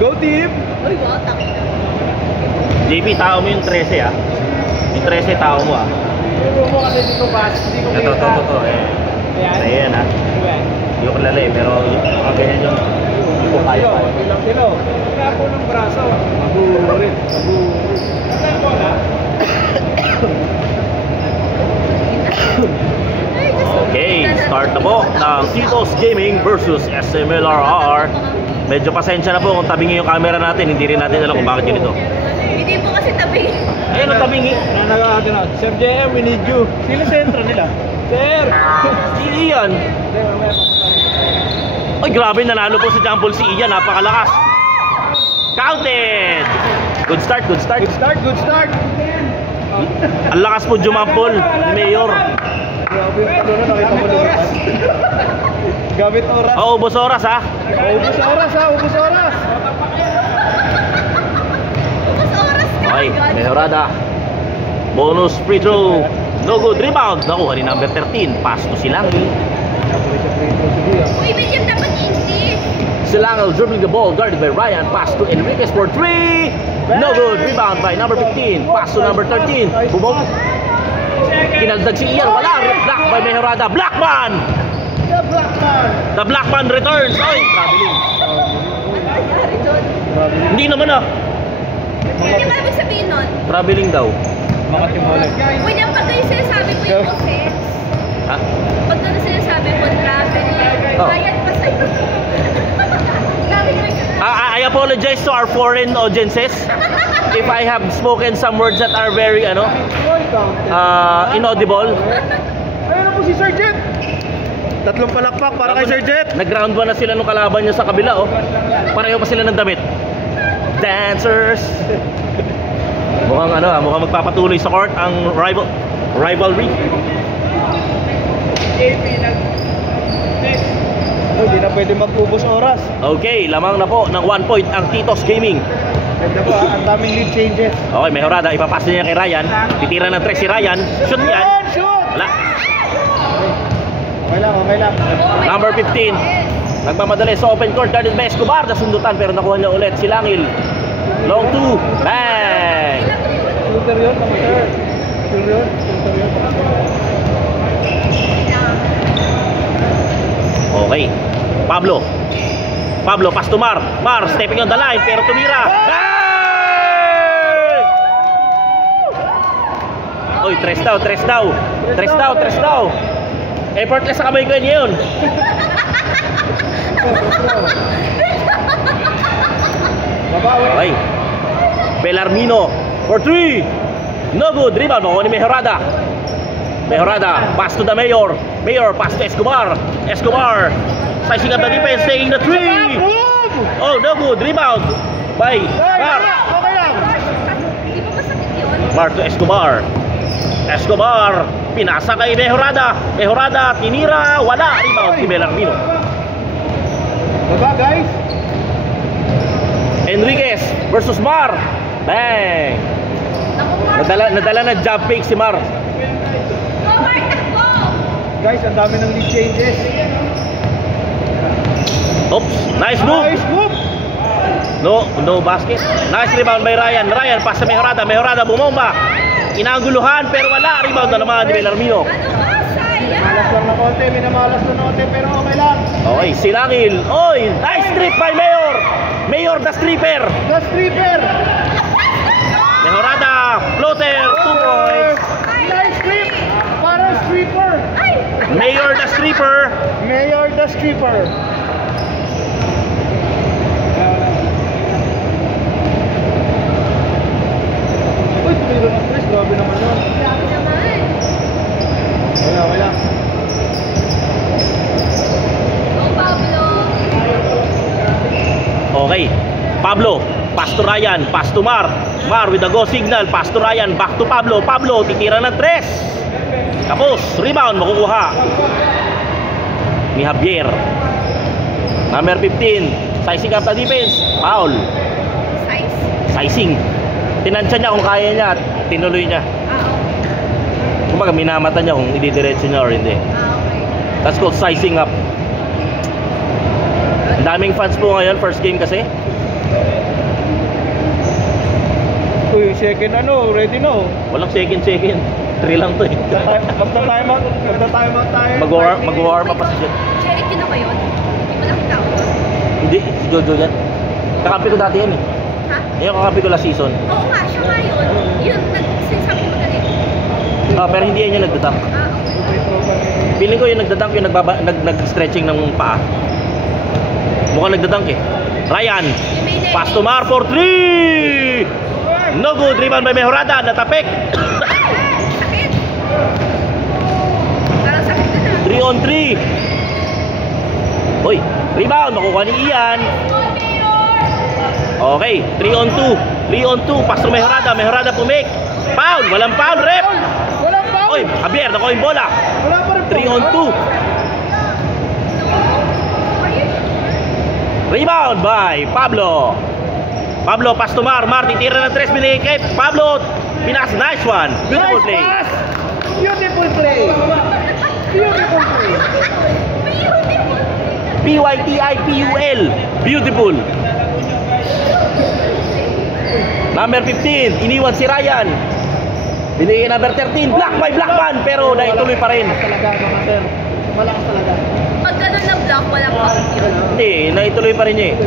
Go team! JP, tao mo yung 13 ah. Yung 13 tao mo ah. Hindi mo kasi dito ba? Hindi ko Ito. Ayan ah. Hindi ko kilala eh, pero mga ganyan yung hindi ko kaya pa. Ilang kilo? Kaya po ng braso. Maburit. Saan po na? Okay, start na po ng Tito's Gaming versus SMLRR. Medyo pasensya na po kung tabingi yung camera natin. Hindi rin natin alam kung bakit ganito. Hindi po kasi tabingi. Ayun ang tabingi. Sir JM, we need you. Sino sentro nila? Sir! Si Ian. Ay, grabe, nanalo po sa jumble si Ian. Napakalakas. Counted! Good start. Good start! Ang lakas po jumble ni Mayor. Grabe yung ano na nakita mo lumakas. Gamit oras. Oh, ubos oras ha. Ubus oras. Ubus oras ka. Okay, Mejorada. Bonus free throw. No good rebound. Nakuha ni number 13. Pass to Silangil. Uy, medyo dapat English. Silangil dribbling the ball, guarded by Ryan. Pass to Enriquez for 3. No good. Rebound by number 15. Pass to number 13. Bubog. Kinaldag si Ian. Wala. Block by Mejorada. Blackman! The Blackman returns. Oy, traveling. Nangyari doon. Hindi naman ah. Hindi ba ibig sabihin nun? Traveling daw. Mga timolag. Uy, nang pag kayo sinasabi ko yung offense. Ha? Pag doon na sinasabi ko, travel. Oh. Bayad pa sa'yo. I apologize to our foreign audiences if I have spoken some words that are very inaudible. Ayun na po si Sir Jet. Tatlong palakpak para kay Sir Jet. Nag-round 1 na sila nung kalaban niya sa kabila oh. Pareho pa sila ng damit. Dancers. Mukhang mukhang magpapatuloy sa court ang rivalry. Hindi na pwede mag-ubos oras. Okay, lamang na po ng 1 point ang Tito's Gaming. Ganda po, ang daming lead changes. Okay, Mejorada, ipapasa niya kay Ryan. Titira ng 3 si Ryan. Shoot yan. Shoot! Wala. Okay lang. Number 15. Nagmamadali sa open court. Guarded by Escobar. Nasundutan pero nakuha niya ulit si Langil. Long 2. Bang! Shooter yun, sir. Shooter yun. Okay. Pablo, pass to Mar. Mar stepping on the line pero tumira. Bang! Oy, tres daw. Effortless sa kamay ko yun. Okay. Bellarmino for 3. No good. Rebound mo ni Mejorada. Pass to the Mayor. Pass to Escobar. Sizing up the defense, taking the 3. Oh, no good. Rebound by Mar. Okay lang. Hindi pa masakit yun? Mar to Escobar. Pinasa kay Mejorada. Tinira. Wala. Rebound si Bellarmino. Baba, guys. Enriquez versus Mar. Bang! Nadala na jump fake si Mar. Go, Mark! Go! Guys, ang dami ng lead changes. Oops, nice move. Nice move. No basket. Nice rebound by Ryan. Pass sa Mejorada bumomba. Inanguluhan pero wala. Rebound na naman ni Bellarmino. Ano ba? Sayang! Malas lang na konti, minamalas na konti, pero okay lang. Okay, Silangil. Oy, nice strip by Mayor. Mayor the stripper. The stripper. Mejorada, floater, 2 points. Nice strip. Para stripper. Mayor the stripper. Mayor the stripper. Uy, tumiro ng press. Grabe naman yun. Grabe naman. Wala. Go, Pablo. Okay, Pablo, pass to Ryan, pass to Mar with the go signal, pass to Ryan, back to Pablo, titira ng 3. Tapos, rebound, makukuha ni Javier. Number 15, sizing up the defense, foul. Sizing. Tinansya niya kung kaya niya at tinuloy niya. Kumbaga minamata niya kung ididiretso niya or hindi. Okay. That's called sizing up. Ang daming fans po ngayon, first game kasi. Uy, second ano, ready na. Walang second. 3 lang to eh. Magta-time out tayo. Mag-warm up pa si Jet. Cherry na ba yun? Hindi mo nakita ko. Hindi, si Jojo yan. Kakampi ko dati yan eh. Ha? Yung kakampi ko last season. Oo nga, siya nga yun. Yun, nagsasabi mo galing. Pero hindi yan yung nagdadunk. Ah, okay. Feeling ko yung nagdadunk yung nag-stretching ng paa. Mukhang nagdadunk eh. Ryan, pass to Mar for 3! No good, rebound by Mejorada, natapik. Sakit! Parang sakit na na. 3 on 3. Uy, rebound, makukuha ni Ian. Okay, 3 on 2. 3 on 2, pass to Mejorada pumik. Foul, walang foul, rep. Walang foul. Oy, Javier, nakuha yung bola. Wala pa rin 3 on 2. Rebound by Pablo. Pablo, pass to Mar. Mar, titira ng 3, binigay kay Pablo. Pinas, nice one. Beautiful play. Pass. Beautiful play. Beautiful play. P-Y-T-I-P-U-L. Beautiful. Number 15, iniwan si Ryan. Binigay number 13, block by Blackman. Pero naituloy pa rin. Talaga, mga sir. Malakas talaga. Pag ganun na block, walang count yun. Hindi, naituloy pa rin niya eh.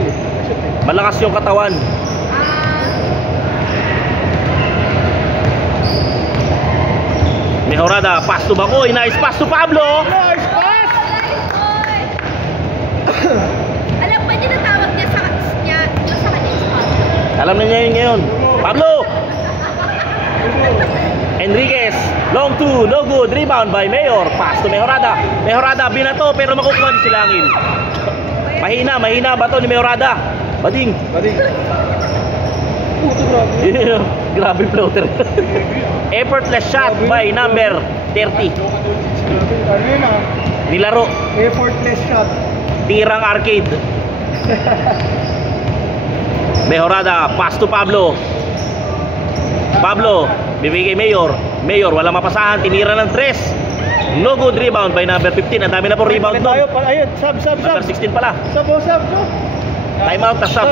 Malakas yung katawan. Mejorada, pass to Bacoy. Nice pass to Pablo. Nice pass. Alam ba niya na tawag niya sa kanya yung spot? Alam na niya yun ngayon. Pablo. Enriquez, long 2, no good. Rebound by Mayor. Pass to Mejorada. Mejorada, binato pero makukuha ni Silangil. Mahina bato ni Mejorada. Bading. Puto, grabe. Grabe floater. Effortless shot by number 30. Grabe, ano yun ah? Nilaro. Effortless shot. Tirang arcade. Mejorada, pass to Pablo. Pablo, bibigay Mayor. Mayor, wala mapasahan. Tinira ng 3. No good, rebound by number 15. Ang dami na po rebound doon. Ayun, sub. Number 16 pala. Sub. Time out na sub.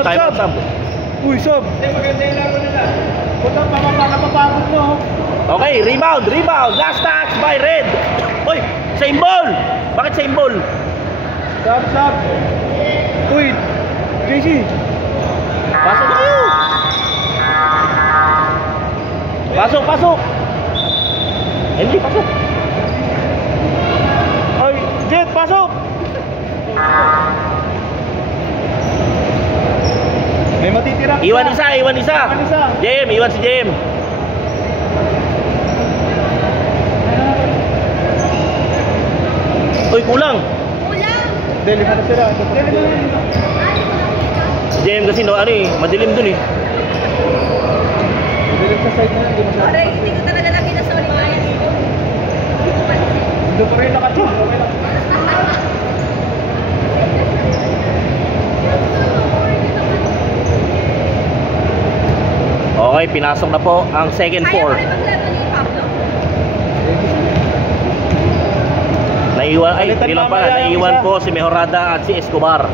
Uy, sub. Maganda yung laro nila. Punta pa napapagod mo. Okay, rebound. Last touch by Red. Uy, same ball. Bakit same ball? Sub. Uy, JC. Pasok. Hindi, pasok. Ay, Jet, pasok. May matitira. Iwan isa. JM, iwan si JM. Uy, kulang. Deli na sila. Si JM kasi madilim dun eh. Deli sa side na, hindi masyado. Aray, hindi ko talaga nakita sa ulit. Doon pa rin nakachip. Okay lang. Okay, pinasok na po ang second Kaya four. mo rin maglaro ni Pablo? Naiwan, Palitan ilan mamaya pala, yung naiwan isa. po si Mejorada at si Escobar.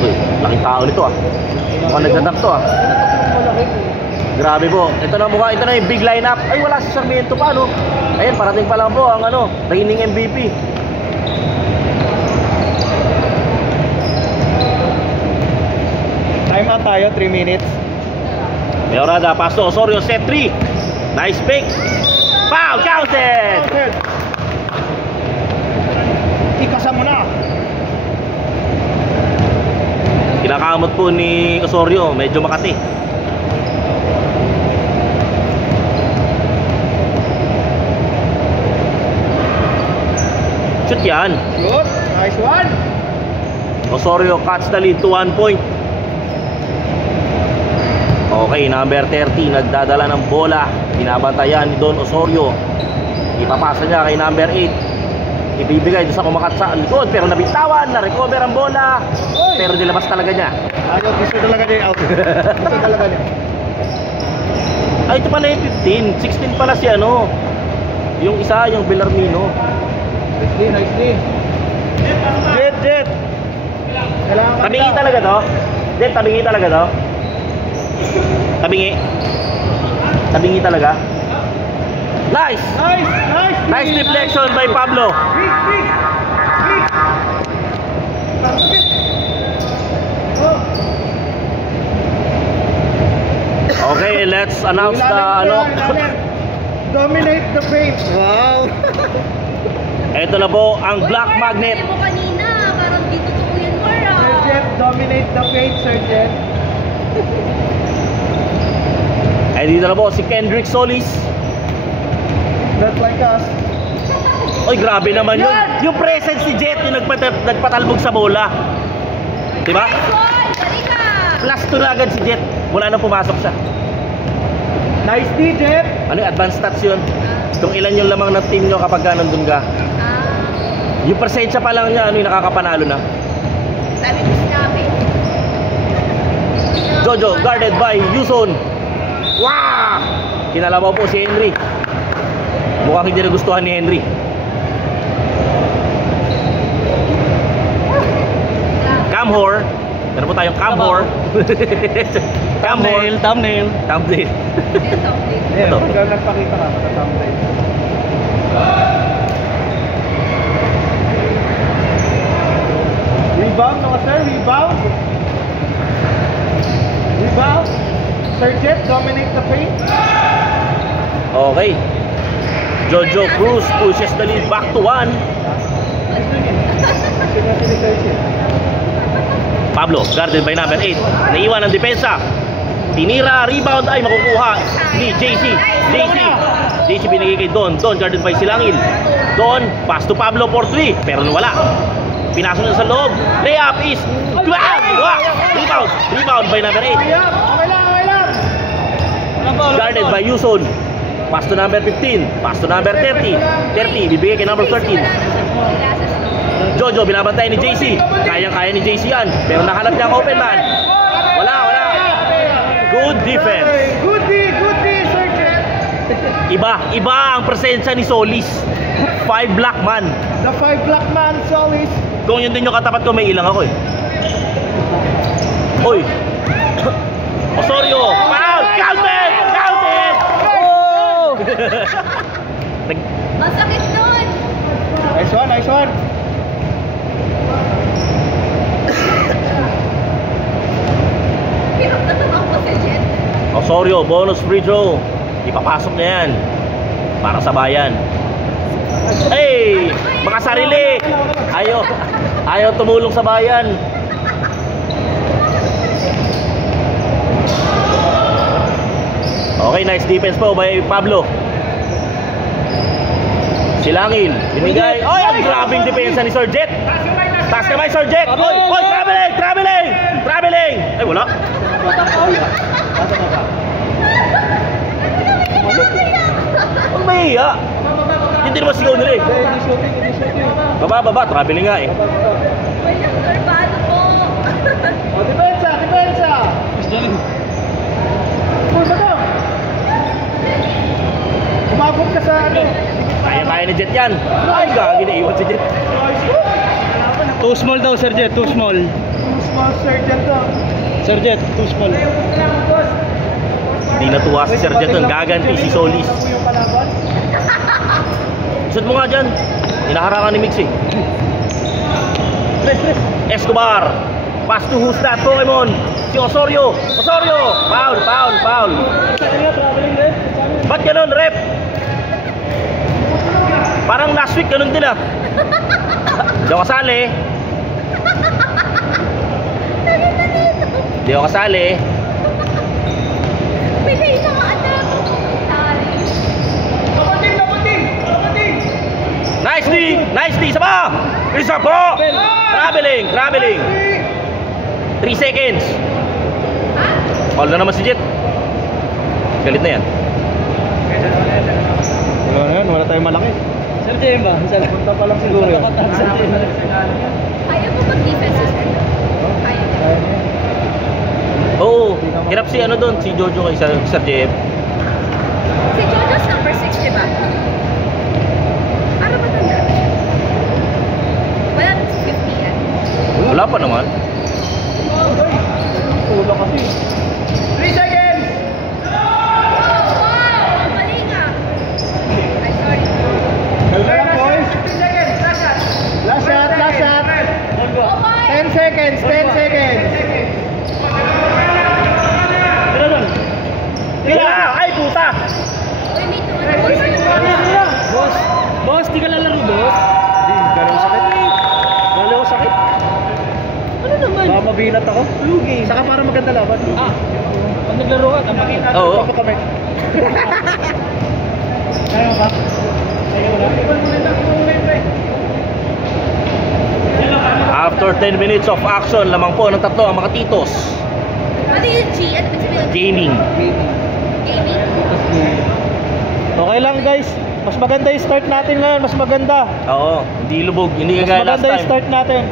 Uy, laking tao nito ah. Mukhang nagdadak to ah. Grabe po. Ito na yung big lineup. Ay, wala si Sarmiento pa, no? Ayun, parating pa lang po ang reigning MVP. Time out tayo, 3 minutes. Mejorada, pass to Osorio, set 3. Nice pick. Foul, counted! Ikasa mo na. Kinakamot po ni Osorio, medyo makati. Shoot yan. Good. Nice one. Osorio cuts the lead to 1 point. Okay, number 30 nagdadala ng bola. Binabantayan ni Don Osorio. Ipapasa niya kay number 8. Ibibigay doon sa kumakat sa likod, pero nabitawan, na-recover ang bola. Pero nilabas talaga niya. Ayaw, gusto talaga niya out. Gusto talaga niya. na yung 15. 16 pala si ano. Yung isa, yung Bellarmino. Nicely. Jet. Kailangan ka Tabingi talaga to? Jet, tabingi talaga to? Tabingi? Tabingi talaga? Nice! Nice deflection by Pablo. Okay, let's announce the ano. Dominate the paint. Wow. Ito na po ang Black Magnet. Mo kanina, parang dito to Kuya Nora. Sergeant, dominate the paint, Sergeant. Ay dito na po si Kendrick Solis. Not like us. Oy, grabe naman yun. Yung presence si Jet yung nagpatalbog sa bola. Diba? Nice one! Dali ka! Plus 2 na agad si Jet. Wala nang pumasok siya. Nice D, Jet. Ano yung advanced stats yun? Kung ilan yung lamang ng team nyo kapag nandun ka. Yung presensya pa lang niya, ano yung nakakapanalo na. Sabi ko sinabi. Jojo, guarded by Yuson. Wow! Kinalabaw po si Henry. Mukhang hindi nagustuhan ni Henry. Camhor. Meron po tayong Camhor. Camhor. Thumbnail. Thumbnail. Yeah, Ito. pagka nagpakita ka, thumbnail. Rebound, mga sir, rebound. Rebound. Sergeant, dominate the paint. Okay. Jojo Cruz pushes the lead back to 1. Pablo, guarded by number 8. Naiwan ang depensa. Tinira, rebound ay makukuha ni JC. JC binigay kay Don. Don guarded by Silangil. Don, pass to Pablo for 3. Pero wala. Pinasok na sa loob. Layup is Rebound by number 8. Okay lang. Guarded by Yuson. Pass to number 15. Pass to number 30. 30, bibigay kay number 13. Jojo, binabantay ni JC. Kayang-kaya ni JC yan. Pero nahanap niya ang open man. Wala. Good defense. Good D, Sergeant. Iba ang presensya ni Solis. 5 black man. The 5 black man, Solis. Kung yun din yung katapat ko, may ilang ako eh. Oy. Osorio. Foul. Counted. Oh! Masakit nun! Nice one. Pinagtatamang ko si Jet. Osorio, bonus free throw. Ipapasok na yan. Para sa bayan. Hey! Mga sarili! Ayaw tumulong sa bayan. Okay, nice defense po by Pablo. Silangil, binigay. Oy, ang grabing depensa ni Sir Jet. Taas kamay, Sir Jet. Oy, traveling. Ay, wala. Ang mahiya. Hindi naman sigaw nila eh. Baba, traveling nga eh. May nagsurbado po. Depensa. Uy, bato. Umabot ka sa ano. Kaya ni Jet yan. Ay, gagi na iwan si Jet. Too small daw, Sir Jet. Too small, Sergeant daw. Sir Jet, too small. Hindi natuwa si Sir Jet doon. Gaganti si Solis. Shoot mo nga dyan. Hinaharangan ni Mix eh. Escobar. Pass to who's that? Pokemon. Si Osorio. Foul. Ba't ganun, rep? Parang last week ganun din ah. Hindi ako kasali. Pilay na nga anak. Sorry. Nice D. Isa pa. Traveling. 3 seconds. Foul na naman si Jet. Galit na yan. Wala tayong malaki. Sir Jem ba? Punta pa lang siguro. Kaya mo mag-defense system? Kaya. Oo. Hirap si ano doon, si Jojo kay Sir JF. Si Jojo's number 6, di ba? Para matanda na siya. Wala na si 50 yan. Wala pa naman. Tulak kasi. 3 seconds! Oh, wow! Ang galing ah. Ay, sorry. Kalma lang, boys. 15 seconds. Last shot. Last shot. Last shot. Oh my! 10 seconds. 10 seconds. Tira doon. Tira! Ay, puta! We need to ano. Boss. Boss, di ka lalaro, boss. Hindi, gano'ng sakit. Gano'ng sakit. Ano naman? Baka mabinat ako. Lugi. Saka para maganda laban. Ah. Pag naglaro ka, makita. Oo. Papa kami. Kaya ba? Kaya ba? After 10 minutes of action, lamang po ng tatlo ang mga titos. Ano yung G? Ano ba sabihin? Gaming. Gaming? Okay lang, guys. Mas maganda yung start natin ngayon. Mas maganda. Oo, hindi lubog, hindi Mas kagaya last maganda yung time. start natin.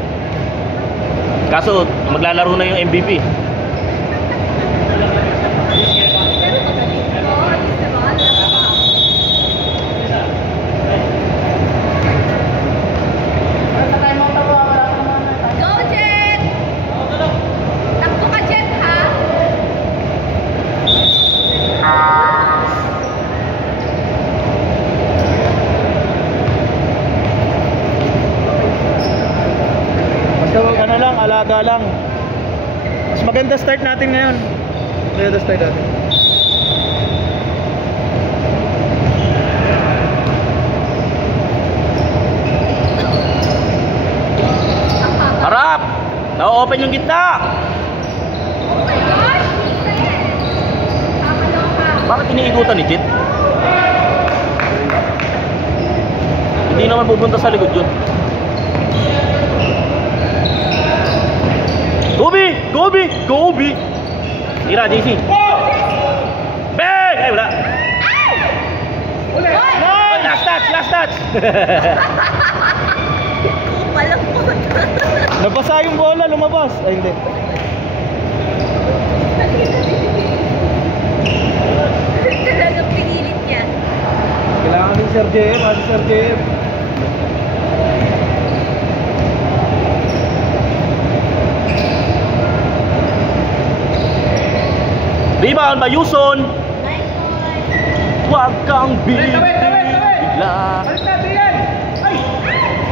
Kaso, maglalaro na yung MVP. Pero magaling. Oo, hindi sa mga Go, Jet! Takbo ka, Jet, ha? Basta ano lang, alaga lang. Mas maganda start natin ngayon. Maganda start natin. Harap! Na-open yung gitna! Oh my gosh! Kakaloka. Bakit iniikutan ni Jet? Hindi naman pupunta sa likod yun. Gobi! Gobi! Gobi! Tira, JC. Bang! Ay, wala. Hoy! Last touch! Last touch! Walang puta. Nabasa yung bola, lumabas. Ay, hindi. Talagang pinilit niya. Kailangan ng Sir JM, Sir JM. Rebound by Yuson. Nice boy. Huwag kang bigla.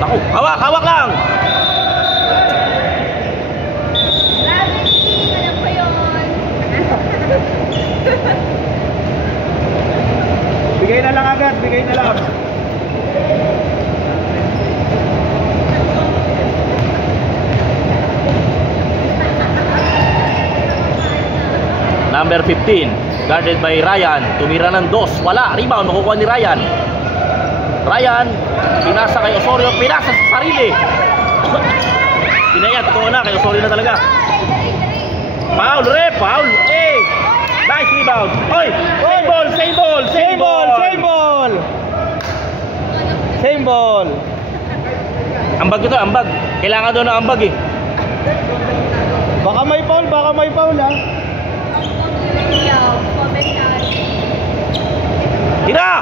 Naku, hawak, hawak lang. Alam ko yun. Bigay na lang agad, bigay na lang. Number 15, guarded by Ryan. Tumira ng dos, wala. Rebound, makukuha ni Ryan. Ryan, pinasa kay Osorio, pinasa sa sarili. Pinaya, totoo na, kay Osorio na talaga. Foul, ref, foul. Eh, nice rebound. Oy, same ball, same ball, Same ball, same ball. Same ball. Ambag ito, ambag. Kailangan doon ng ambag eh. Baka may foul ha. Tira!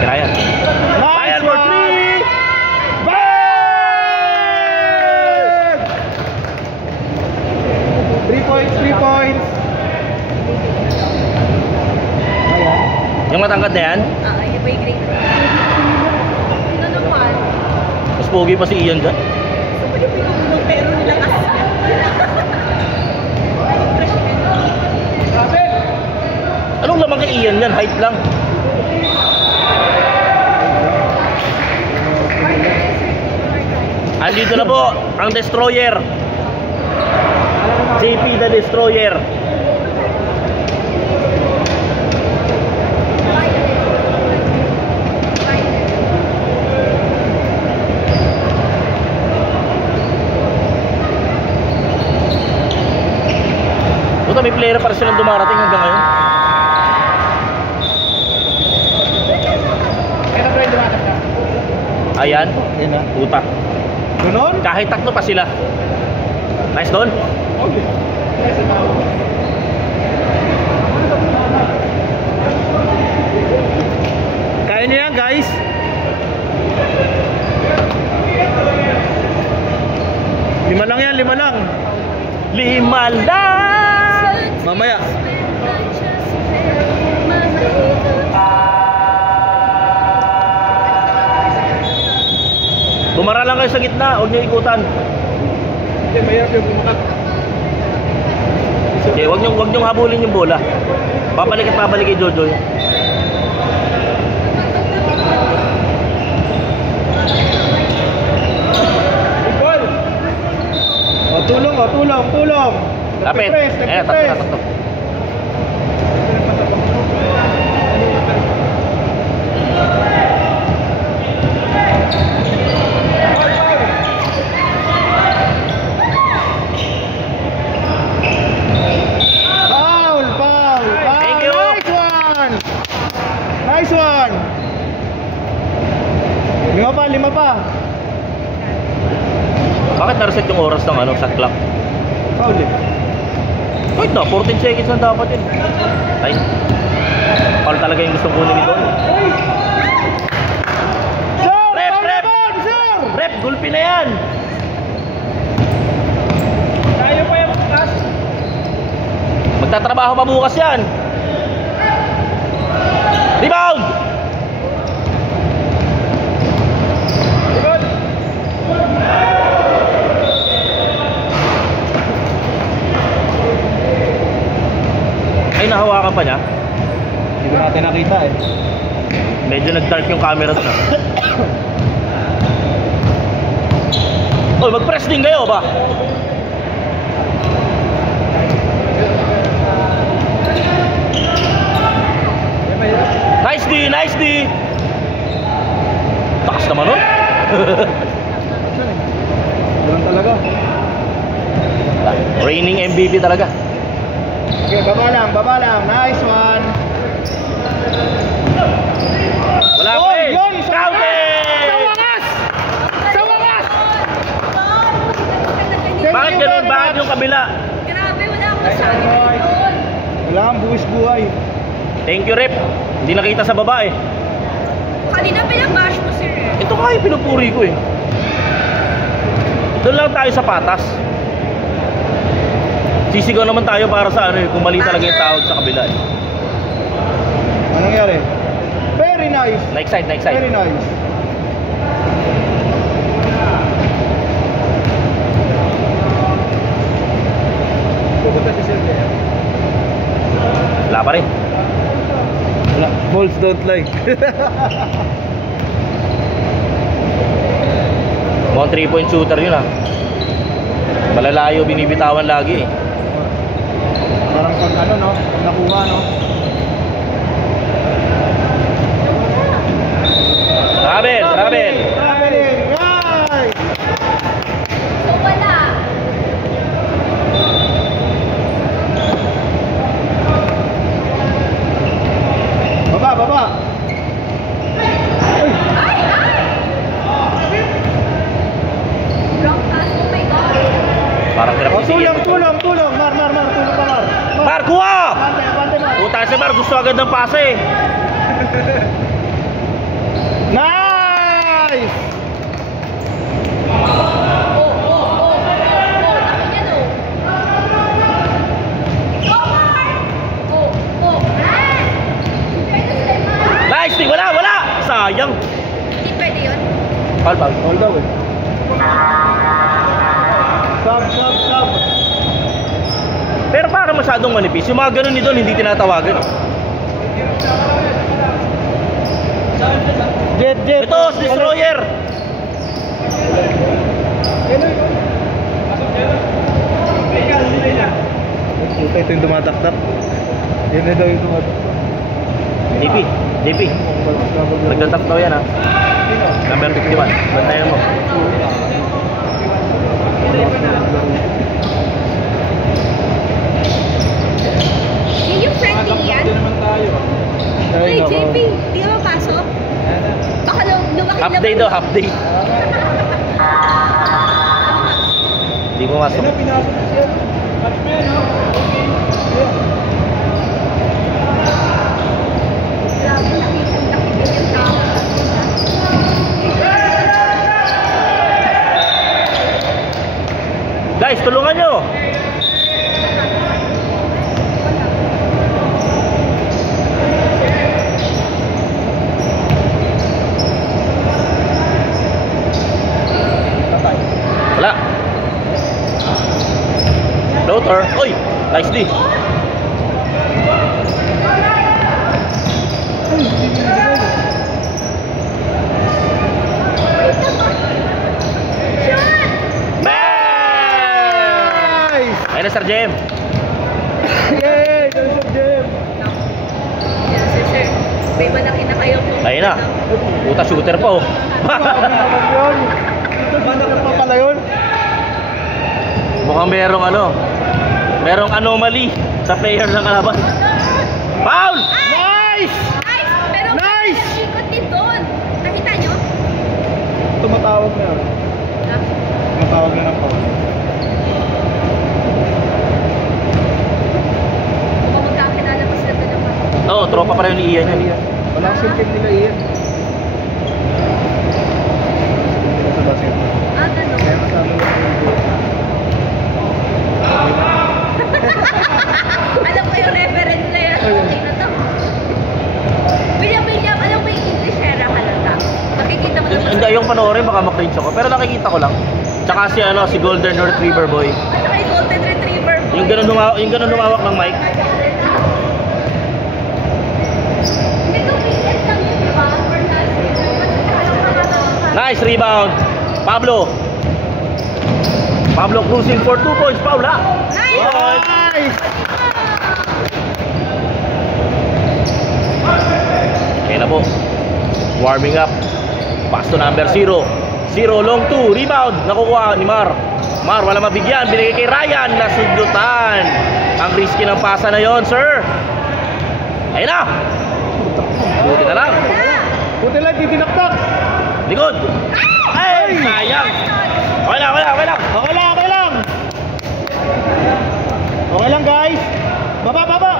Ryan. Ryan for one. 3! Bang! 3 points, 3 points. Ayan. Yung matangkad na yan, Yung may grade. Ano naman? mas pogi pa si Ian dyan. Gusto ko yung pinulong pero nilakas niya. Anong lamang kay Ian yan? Height lang. Andito na po ang Destroyer. JP the Destroyer. Puta, may player para silang dumarating hanggang ngayon. Ayan, Ayan na. puta. Ganon? Kahit tatlo pa sila. Nice doon. Kaya nyo yan, guys. Lima lang yan, lima lang. 5 lang. Mamaya. Bumara lang kayo sa gitna, huwag niyo ikutan. Hindi, mayroon yung bumakat. Okay, huwag niyong habulin yung bola. Babalik at babalik kay Jojo. Goal! O, tulong, o, tulong, tulong. Lapit. Eh, takto. Foul, foul, foul. Thank you. Nice one. Nice one. Lima pa. Bakit na-reset yung oras ng shot clock? Foul eh. Wait na, 14 seconds na dapat yun. Ay, foul talaga yung gustong kunin nito. Sir! Rep, foul rep. naman, sir! Rep, gulpi na yan. Tayo pa yung bukas. Magtatrabaho pa bukas yan. Rebound! Ay, nahawakan pa niya. Hindi ko natin nakita eh. Medyo nag-dark yung camera doon. Oy, mag-press din kayo ba? Nice D, nice D. Takas naman nun. Ganun talaga. Reigning MVP talaga. Okay, baba lang. Nice one. Wala Oh, pa eh. yun, sa Counted! wakas! Sa wakas! Bakit ganun? Bakit yung kabila? Grabe, wala akong masabi doon. Wala kang buwis-buhay. Thank you, Rep. Hindi nakita sa baba eh. Kanina pinabash mo, sir. Ito nga yung pinupuri ko eh. Doon lang tayo sa patas. Sisigaw naman tayo para sa ano eh, kung mali talaga yung tawag sa kabila eh. Anong nangyari? Very nice. Next side, next side. Very nice. Pupunta si Sir. Wala pa rin. Wala. Balls don't lie. Mukhang 3-point shooter yun ah. Malalayo binibitawan lagi eh. Parang pag ano no, pag nakuha no. Travel, travel. Traveling, right. So, wala. Baba. Wrong pass. Oh my God. Parang Oh, pinapisigil. tulong. Mar, tulong pa, Mar. Mar, kuha! Abante, Mar. Puta si Mar, gusto agad ng pasa eh. Nice! Tapos yan, oh. Go, Mark! Nice thing, wala! Sayang. Hindi pwede yun. Foul. All daw eh. Sub. Pero parang masyadong manipis. Yung mga ganun ni Don, hindi tinatawagan. Jet. Ito, destroyer. Puta, ito yung tumataktak. Yan na daw yung tumataktak. JP. Nagtatak daw yan ha. Number 51. Bantayan mo. Yun yung friendly yan. Uy, Ay, JP, nako. di ka mapasok? Baka lumaki Half day daw, half day. Hindi mo masok. Pinasok siya. Batman, no? Grabe, nakikita yung tao. Guys, tulungan nyo. Wala. Floater. Oy, nice D. Nice! Ayun na, Sir Jem. Yay! Sir Jem! Yes, sir. May malaki na kayo po. Ayun na. Puta, shooter pa oh. Grabe naman yun. Banak pa pala yun. Mukhang merong anomaly sa player ng kalaban. Foul! Nice! Nice! Pero Nice! ikot din doon. Nakita nyo? Tumatawag na yun. Ah, Tumatawag na ng phone. Kung magkakilala ko sila doon naman. Oo, tropa pa rin ni Ian yan. Wala ang silpig nila Ian. Ito ba silpig? Ah, gano'n. Kaya kasama mo yung Alam ko yung reference na yun. Okay na to. William, alam mo yung English era halata. Makikita mo naman. Hindi, yung panoorin baka makringe ako. Pero nakikita ko lang. Tsaka si Golden Retriever Boy. At saka yung Golden Retriever po. Yung ganun lumawak ng mic. Hindi ko PS lang yun, di ba? Or Nice rebound. Pablo cruising for 2 points. Paula. Nice! Okay na po. Warming up. Pass to number 0. 0 long 2. Rebound. Nakukuha ni Mar. Mar wala mabigyan. Binigay kay Ryan. Nasugdutan. Ang risky ng pasa na yon, sir. Ayun na. Buti na lang. Buti lang, titinaktak. Likod. Ay, sayang. Okay lang. Okay lang. Okay lang guys. Baba.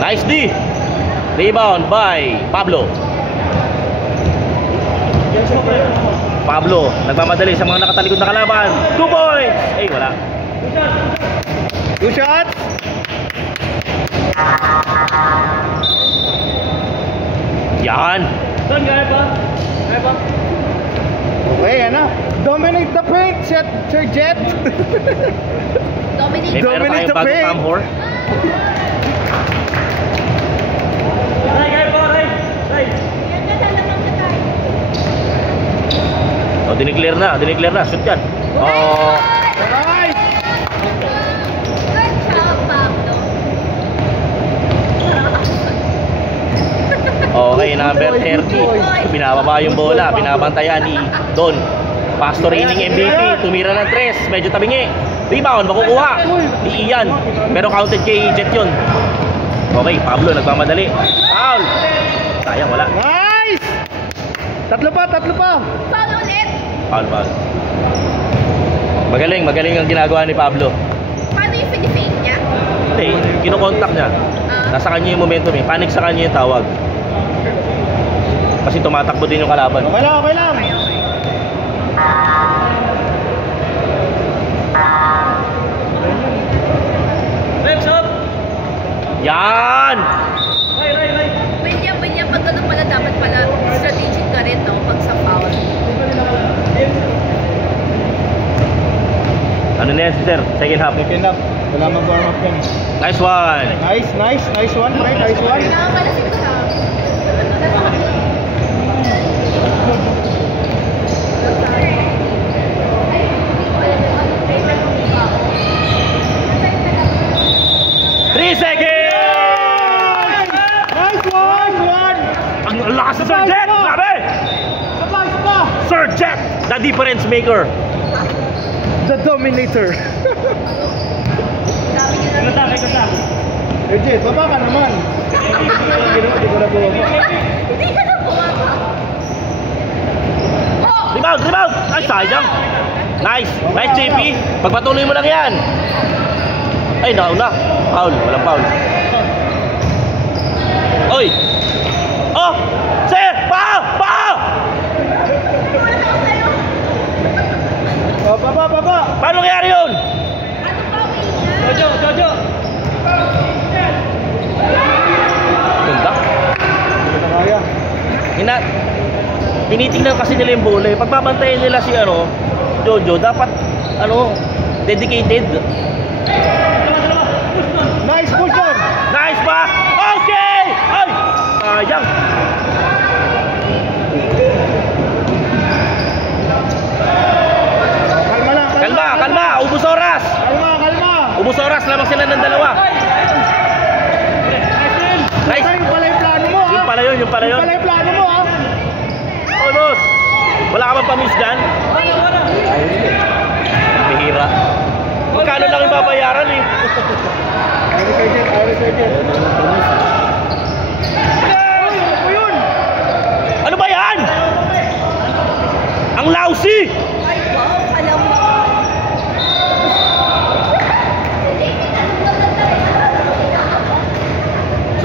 Nice D. Rebound by Pablo. Pablo, nagmamadali sa mga nakatalikod na kalaban. 2 points! Eh, wala. 2 shots. Yan. Okay, ano? Dominate the paint, Sir Jet. Dominic. May meron Dominate tayong the bagong paint. cam whore. Oh, dineclare na. Shoot yan. Oh, Nice. Good job, Pablo. okay, number 30. Pinababa yung bola. Binabantayan ni Don. Pastor inning MVP. Tumira ng 3. Medyo tabingi. Rebound, makukuha ni Ian. Pero counted kay Jet yun. Okay, Pablo nagmamadali. Foul. Sayang, wala. Nice. Tatlo pa. Foul ulit. Foul. Magaling ang ginagawa ni Pablo. Paano yung pinifake niya? Hindi, kinokontak niya. Nasa kanya yung momentum eh. Panic sa kanya yung tawag. Kasi tumatakbo din yung kalaban. Okay lang. Okay. Yan! William, pag ganun pala, dapat pala strategic ka rin, no? Pag sa foul. Ano na yan, sir? Second half. Wala mag-warm up yan. Nice one! Nice one, Frank. Nice one. Kailangan pala si Kuha. Ang lakas sa Sir Jet! Grabe! Sir Jet! The difference maker! The Dominator. Legit, baba ka naman. Hindi ko na bumaba. Hindi ka na bumaba. Oh! Rebound! Rebound! Ay, sayang. Nice. Nice, JP. Pagpatuloy mo lang yan. Ay, nauna. Foul. Walang foul. Oy! Oh! Sir! Pa! Pa! Baba. Paano nangyari yun? Jojo. Ganda. Kaya. Tinitingnan kasi nila yung bola. Pagbabantayan nila si Jojo, dapat dedicated. Nice push yun. Nice pass. Okay! Ay! Sayang. Kalma. Ubus oras. Kalma. Ubus oras. Lamang sila ng dalawa. Nice. Yung pala yung plano mo, ha? Yung pala yun. Yung pala yung plano mo, ha? Oh, boss. Wala ka bang pamis dyan? Bihira. Magkano lang yung babayaran eh? Ano ba yan? Ang lousy! Ay, wow, alam mo.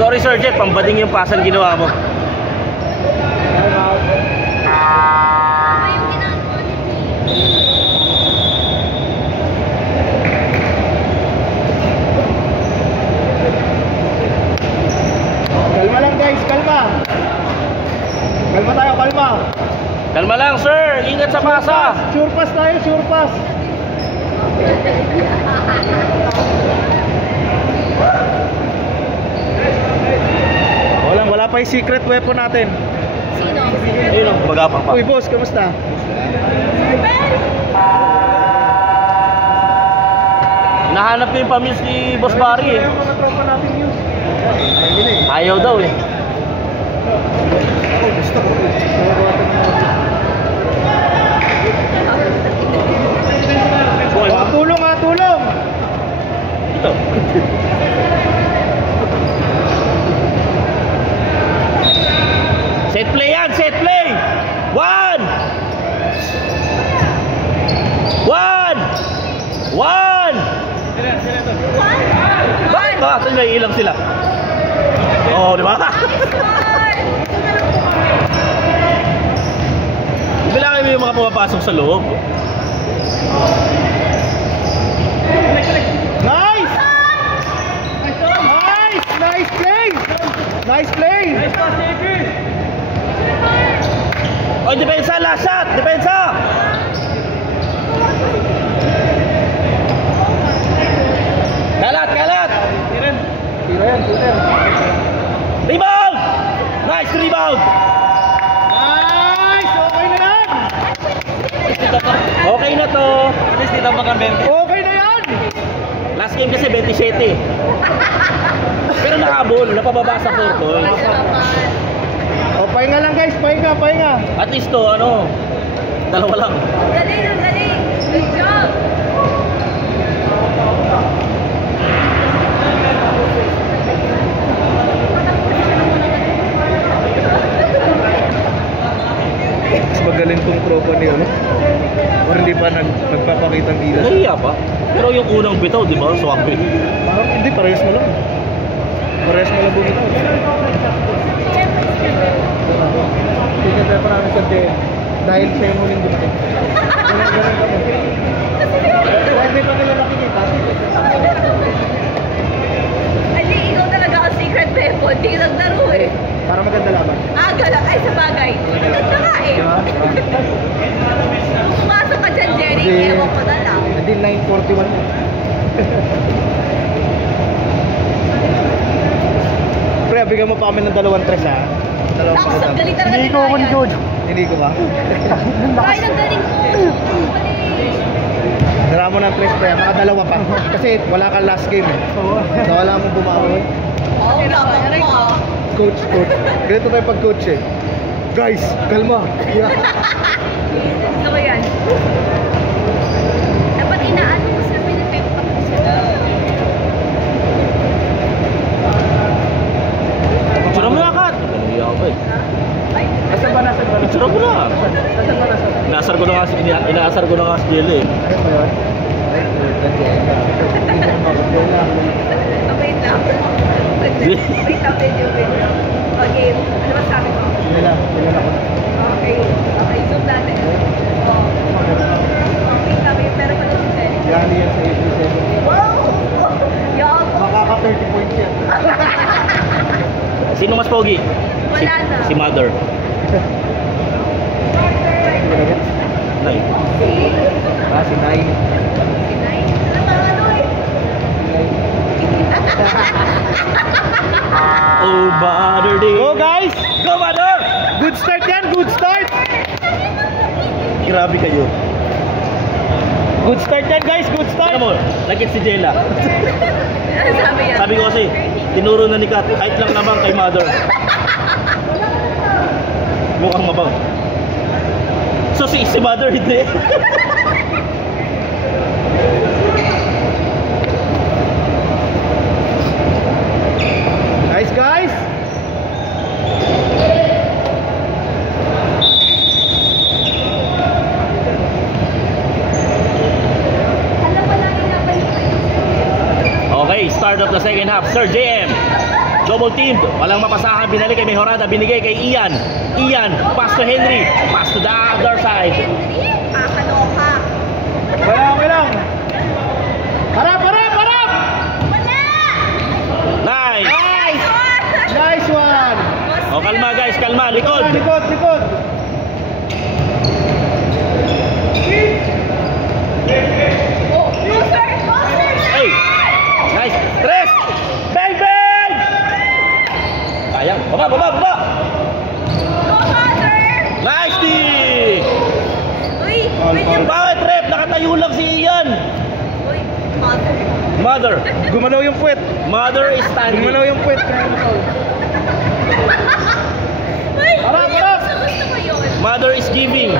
Sorry Sir Jet, pambading yung pasan ginawa mo. Ano yung ginagawa ni Kalma lang guys, kalma. Kalma tayo, kalma. Kalma lang sir, ingat sa pasa. Sure pass tayo, sure pass. Wala pa yung secret weapon natin. Sino? Ayun o, magapang pa. Uy boss, kamusta? Nahanap ko yung pamis ni Boss Barry eh. Yung mga tropa natin yun. Ayaw daw eh. Gusto ko. Tulong. Ito. Set play yan, set play! One! Bakit ba? Ito may ilang sila. Oo, di ba? Bilangin mo yung mga pumapasok sa loob. Nice! Nice play! Oh, depensa, last shot! Depensa! Kalat! Tira yan. Rebound! Nice rebound! Nice! Okay na yan! Okay na to. At least dito pa kami. Okay na yan! Last game kasi 27. Pero nakahabol, napababa sa 4 goals. O, pahinga lang guys, pahinga. At least to, dalawa lang. Galing. Good job. Mas magaling tong tropa niyo, no? Or hindi pa nagpapakita ng gilas. Nahiya pa. Pero yung unang bitaw, di ba? Swabe. Parang hindi, parehas mo lang bumitaw. Tingnan tayo pa namin sa day. Dahil siya yung huling bumitaw. Ganun kami. Dahil may pa nila nakikita. Ali, ikaw talaga ang secret weapon. Hindi ka naglaro eh. Para maganda laban. Gala. Ay, sa bagay. Ganda nga eh. Diba? Pumasok ka dyan, Jerry. Ewan ko na lang. Hindi 9:41 na. Pre, bigyan mo pa kami ng 2 tres ha. Tapos, ang galing talaga Hindi ni ko ako ni Ryan. George. Hindi ko ba? Ryan, ang galing mo. Mali. Dala mo ng tres pre, mga 2 pa. Kasi wala kang last game eh. So wala mong bumawi. Oo, dapat mo. Coach. Ganito tayo pag-coach eh. Guys, kalma. Yeah. Gusto ko yan. Dapat inaano mo sila, pinipempak mo sila. Picture mo na, Kat. Nahiya ako eh. Ay, Nasaan ba? Picture mo na. Nasaan ba? Nasa Inaasar ko na nga si Jello eh. Ano ba yun? Wait lang. Wait lang, medyo. Okay, ano ba sabi ko? Nila ako. Okay, zoom natin. Oh. Wait lang, meron pa doon sa Yan yan sa 87. Wow! Yan! Makaka 30 points yan. Sino mas pogi? Wala na. Si Mother. Nay. Si Nay. Sinay. Ano ba ano eh? Oh, Mother day. Go guys! Go, Mother! Good start yan! Good start! Grabe kayo. Good start yan guys! Good start! Alam mo, like si Jella. Ano sabi yan? Sabi ko kasi, tinuro na ni Kat, kahit lang naman kay Mother. Mukhang mabang. So si Mother hindi. Nice guys! Okay, start of the second half. Sir JM. Double teamed. Walang mapasahan. Binalik kay Mejorada. Binigay kay Ian. Ian. Pass to Henry. Pass to the other side. Kakaloka. Okay lang! Harap! Harap! Nice. Nice! Nice one! O, kalma guys. Kalma. Likod. Likod! Likod! Oh, closer! Closer! Hey. Nice. Tres. Bang, bang. Sayang. Baba. Go, Mother! Nice D. Uy! Wait yung... Bakit rep? Nakatayo lang si Ian. Uy! Mother! Mother. Gumalaw yung puwet! Mother is standing. Gumalaw yung puwet! Uy! Harap, Uy, harap! gusto ko yun! Mother is giving.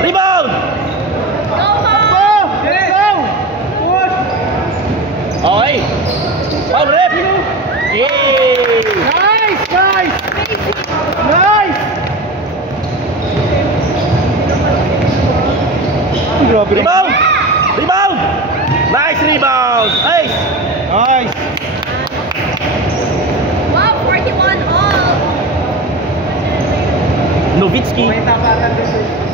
Rebound. Go, Mom! Go! Let's go! Push! Okay. Foul rep. Yay. Nice! Nice! Amazing! Nice! Grabe naman. Rebound. Rebound. Nice rebound. Nice. Nice! Wow, 41 all! Nowitzki.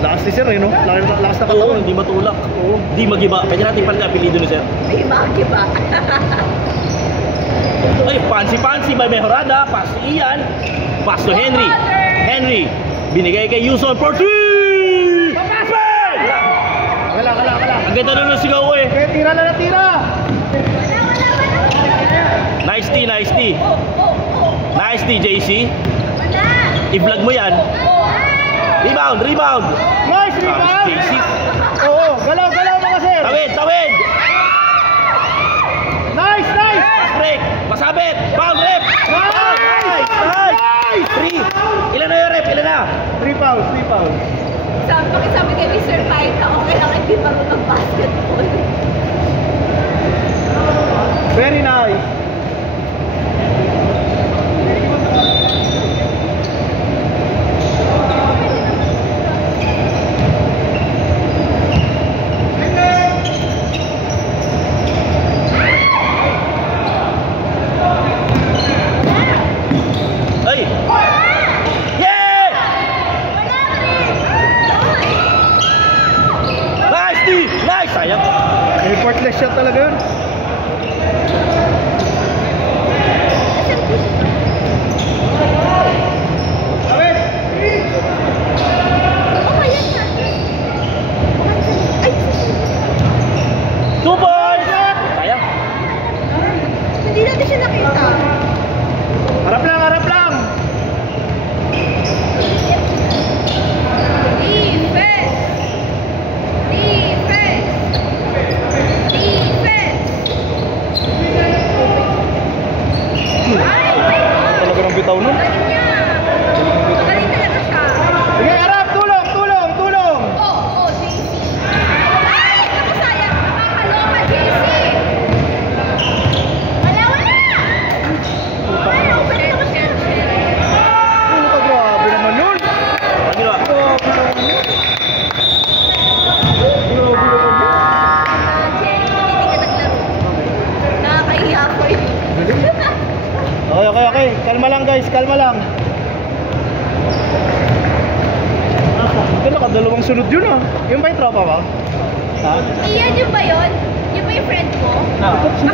Lakas ni Sir eh, no? Lakas na Oo, katawan. hindi matulak. Hindi magiba. Pwede natin pala apelido ni Sir. Ay, bakit ba? Ay, fancy by Mejorada. Pass to Ian. Pass to Henry. Henry. Binigay kay Yuson for 3. Wala. Ang ganda na ng sigaw ko eh. Okay, tira na tira! Nice D. Nice D, JC. Wala! I-vlog mo yan. Rebound. Nice rebound! JC. Oo, galaw mga Sir! Tawid. Nice! Break. Masabit. Foul rep. Nice! Nice. 3. Ilan na yung rep? 3 fouls. Sabi kay Mr. Fight na okay lang hindi marunong basketball. Very nice! Ay. Yeah! Nice D. Nice. Sayang. Effortless shot talaga yun. Awit! Oh, ayan na. Ay, 2 points. Sayang. hindi natin siya nakita. Harap lang! Defense! guys, kalma lang. Ito nakadalawang sunod yun ah. Yung ba yung tropa ba? Ha? Iyan yung ba yun? Yung ba yung friend mo?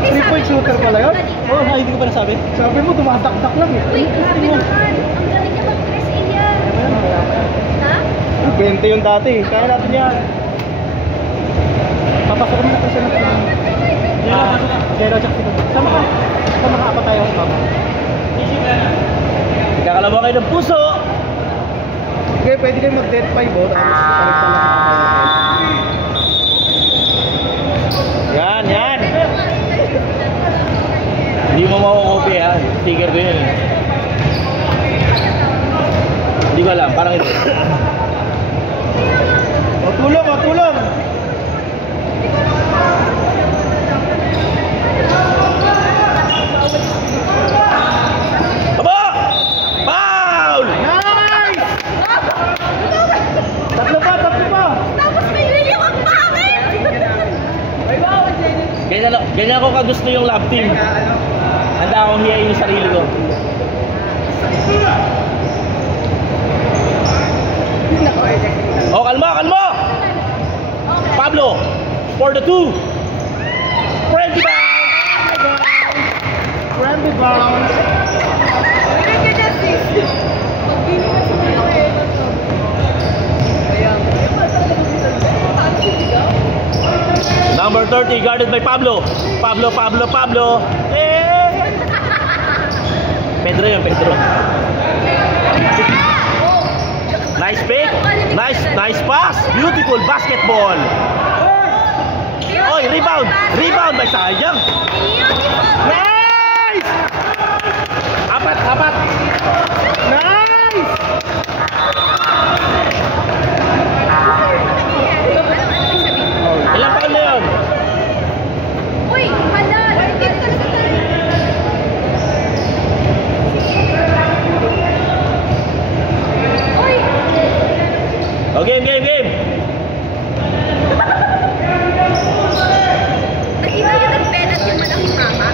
Three-point shooter pala yun? Oo, Oo, hindi ko pa nasabi. Sabi mo, tumatak-tak lang eh. Uy, grabe naman. Ang galing niya mag-press Iyan. Ha? 20 yung dati. Kaya natin yan. Papasok mo na kasi natin. Zero check sila. Sama ka. Sama ka apa tayo. Kakalawa kayo ng puso. Okay, pwede kayo mag-dead 5 oh. Yan, yan. Hindi mo makukopi ha. Sticker ko yun eh. Hindi ko alam, parang ito. O tulong, o tulong. Aba! Foul! Nice! Tatlo pa, tatlo pa. Tapos may video ang pangit! Ganyan ko kagusto yung love team. Handa akong hiyain yung sarili ko. Oh, kalma, kalma! Pablo, for the 2. Friendly bounce! Friendly bounce. Number 30, guarded by Pablo. Pablo. Eh! Pedro yun, Pedro. Nice pick. Nice pass. Beautiful basketball. Oy, rebound. Rebound by sayang. Nice! Apat. Nice! Ilang pound na yun? Uy, halal! Uy! Oh, game. Nakita niyo nag-penat yung malaking mama?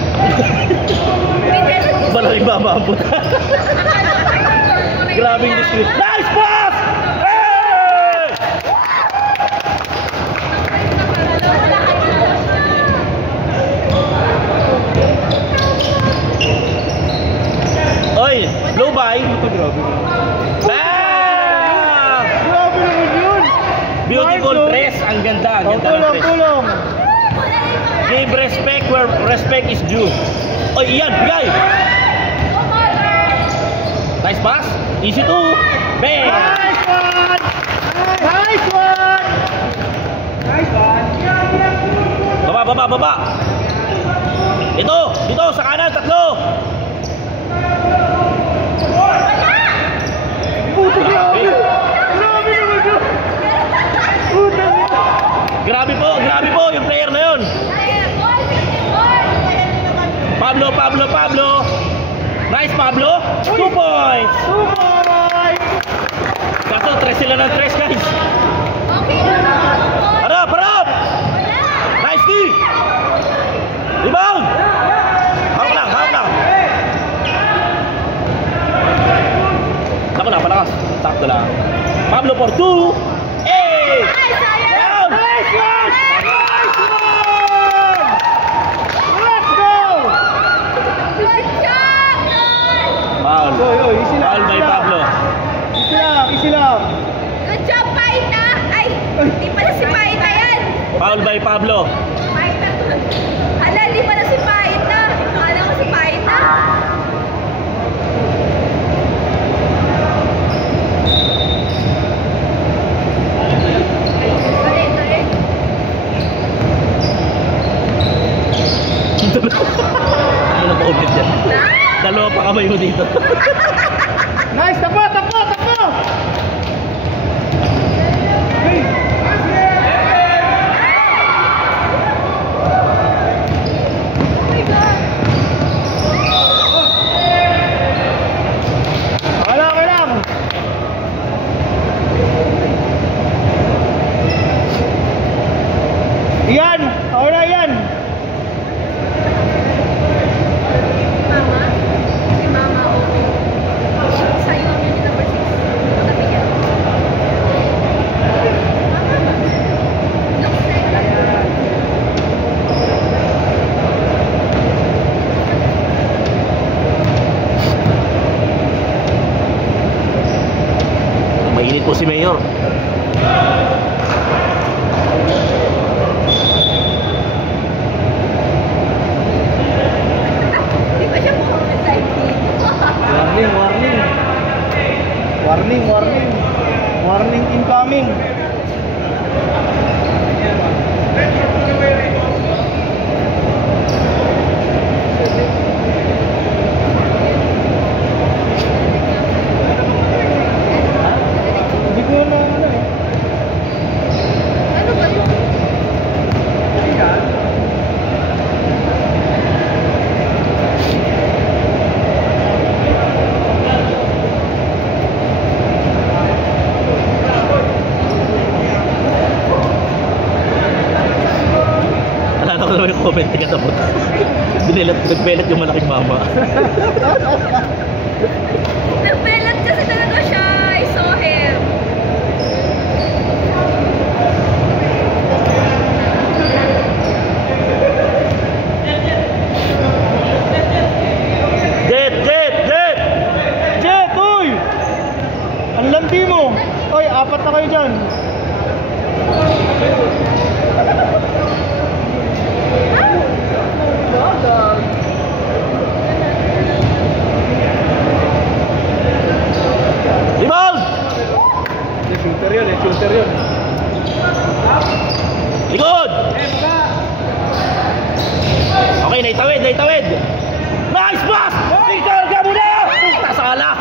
May penat yung Malaking bababot. Grabing dispute. Nice pass! Hey! Oy, blow by. Bang! Grabe naman yun. Beautiful Nice, oh. press. Ang ganda ng press. Tulong. Give respect where respect is due. Oy, iyan, bigay. Nice pass. Easy to. Bang! Nice one! Nice one! Nice one! Baba. Ito, dito sa kanan, 3. Puto, grabe! Grabe naman yun! Puto yun! Grabe po yung player na yun. Pablo. Nice, Pablo. 2 points. 2 points! Kaso, 3 sila ng 3, guys. Okay na. Harap! Nice D! Rebound! Hawak lang. Naku na, palakas. Sakto lang. Pablo for 2. Hey! Down! Nice one! Nice one! Let's go! Good job, Noy! Foul. Oy, easy lang. Foul by Pablo. Easy lang. Good job, Paita! Ay, di pala si Paita yan! Foul by Pablo. Paita. Hala, di pala si Paita. Akala ko si Paita. Ano ba ulit yan? Dalawa pa kamay mo dito. Nice, takbo! Okay lang. Iyan! Okay na, Iyan! Mama? Si Mama, okay. naman yung comment ni Katabot. Nagbelat yung malaking mama. Nagbelat kasi talaga siya. I saw him. Jet, uy! Ang landi mo! Oy, apat na kayo dyan. Rebound! Shooter yun, shooter yun. Likod! Okay, naitawid. Nice pass! Victor Gabuna! Puta sala!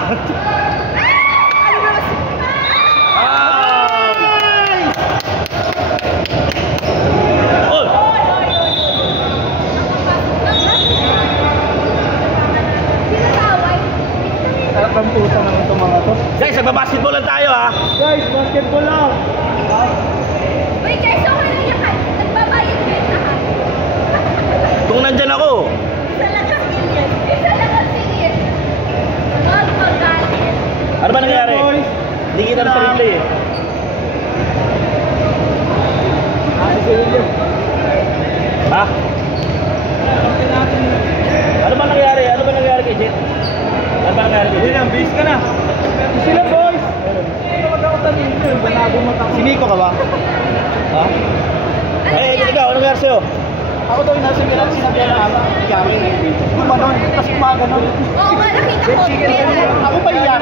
Sarap ang puta naman itong mga to. Guys, nagbabasketball lang tayo ha. Guys, basketball lang. Wait, guys, okay lang yan. Nagbabayad kayo sa akin. Kung nandyan ako. Isa lang ang singit. Isa lang ang singit. Huwag magalit. Ano ba nangyari? Boys. Hindi kita na sa replay eh. Ha? Ano ba nangyari? Ano ba nangyari kay Jet? Ano ba nangyari kay Jet? Base ka na. Sila boys. Si Nico ka ba? Ha? Ikaw, ano nangyari sa'yo? Ako daw yung nasa bilang sinabihan na ama. Kami. Gumanon. Tapos kumaganon. Oo nga, nakita ko. Ako pa iyak.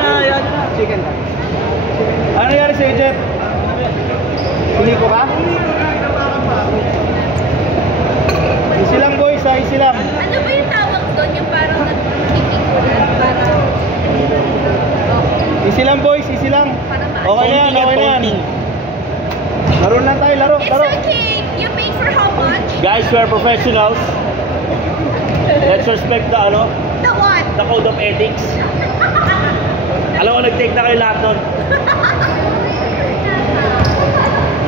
Chicken ka. Ano nangyari sa'yo, Jet? Si Nico ka? Easy lang boys ha, easy lang. Ano ba yung tawag doon? Yung parang nagpipikulan. Parang... Easy lang boys, easy lang. Okay na yan, okay na yan. Laro lang tayo, laro. It's okay. You paid for how much? Guys, we are professionals. Let's respect the ano, The what? the code of ethics. Alam mo, nag-take na kayo lahat nun.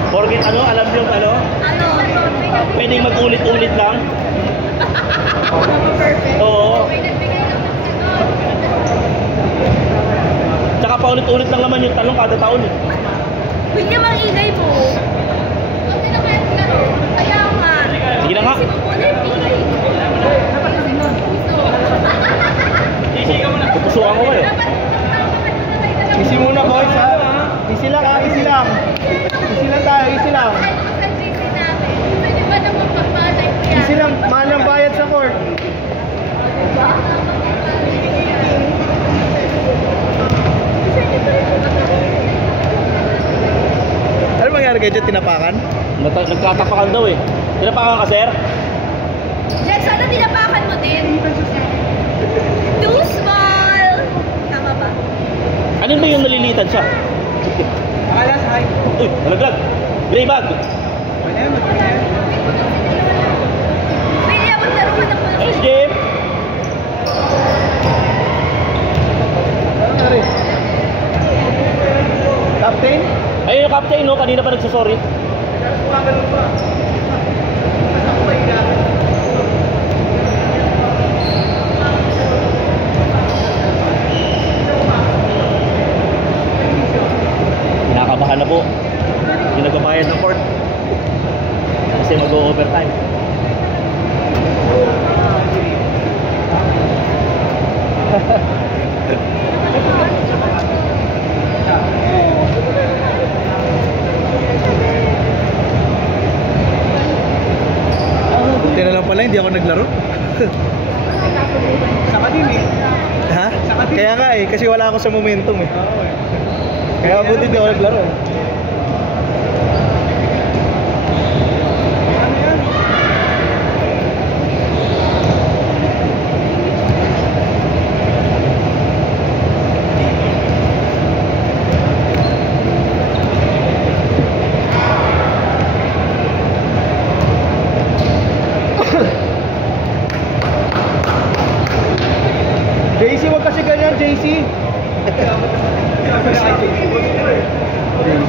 Forget ano, alam yung ano, Ano? pwedeng mag-ulit-ulit lang. Perfect. Oo. May nagbigay naman sa Tsaka paulit-ulit lang naman yung tanong kada taon eh. Huwag niya ingay mo. Huwag na kayo laro. Kaya nga. Sige na nga. Kasi mo muna yung ingay. Pupusuan ko eh. Easy muna boys ha. Easy lang ha, easy lang. Easy lang tayo, easy lang. Easy lang, mahal ng bayad sa court. Ano mangyari kay Jet? Tinapakan? Nagtatapakan daw eh. Tinapakan ka, sir? Jen, sana tinapakan mo din. Too small. Tama ba? Ano ba yung nalilitan siya? Alas, hi. Uy, nalaglag. Gray bag. Pwede ako laro ka ng mga... Nice game. Captain? Ayun yung captain, no? Kanina pa nagsasorry. Kinakabahan na po. Hindi nagbabayad ng court. Kasi mag-overtime. Buti na lang pala, hindi ako naglaro. Saka din eh. Ha? Kaya nga eh, kasi wala ako sa momentum eh. Kaya buti hindi ako naglaro eh. JC, wag kasi ganyan, JC. JC.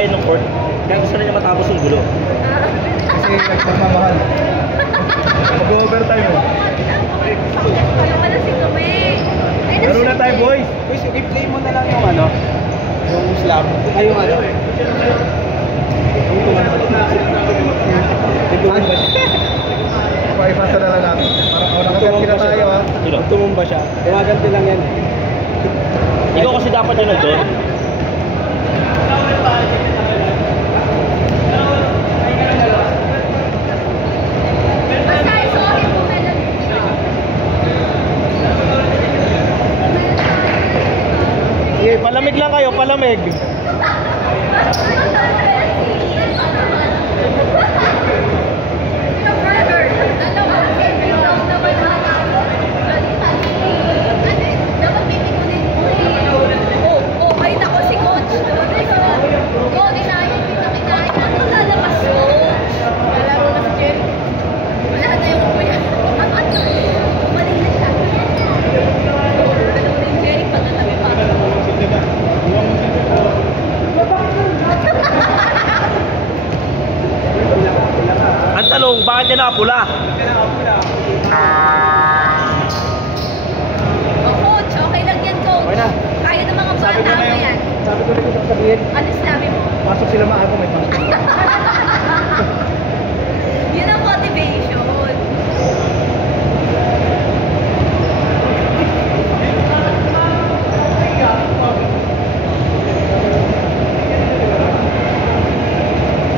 magbabayad ng court. Kaya gusto na niya matapos yung gulo. Kasi nagpapamahal. Mag-overtime mo. Wala pala si Kame. Laro na tayo, boys. Boys, i-play mo na lang yung ano, yung slab. Ay, yung ano. Paipasa na lang natin. Para nakaganti na tayo, ha. Sino? Tumumba siya. Gumaganti lang yan. Ikaw kasi dapat yun nandun. Basta isuotin mo meron dito. Sige, palamig lang kayo, palamig. Ang tanong, bakit niya nakapula? Coach, okay lang yan, coach. Okay na. Kaya ng mga bata mo yan. Sabi ko na yung sabihin. Ano sinabi mo? Pasok sila maaga, may pasok. Yun ang motivation.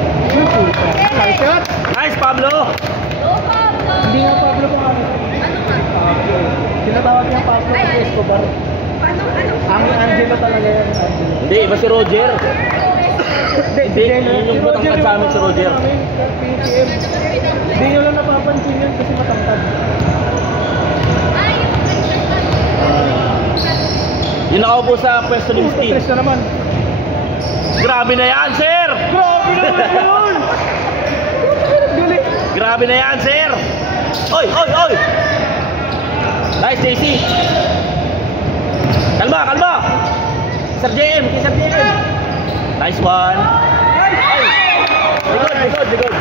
Nice shot! Nice, Pablo! Go, Pablo! Hindi nga Pablo pa ano. Ano nga? Sinatawag niya Pablo Ay, kasi ay. Escobar. Paano? Ang Angelo talaga yan. Angelo. Hindi, iba si Roger. Hindi, Jenna. yun yung matangkad sa amin si Roger. PTM. Hindi nyo lang napapansin yun kasi matangkad. Ay, Yung nakaupo sa pwesto ni Steve. Stress na naman. Grabe na yan, sir! Grabe naman yun! Galing. Grabe na yan, sir! Oy, oy, oy! Nice, JC! Kalma, kalma! Sir JM, kay Sir JM! Nice one! Good, good, good.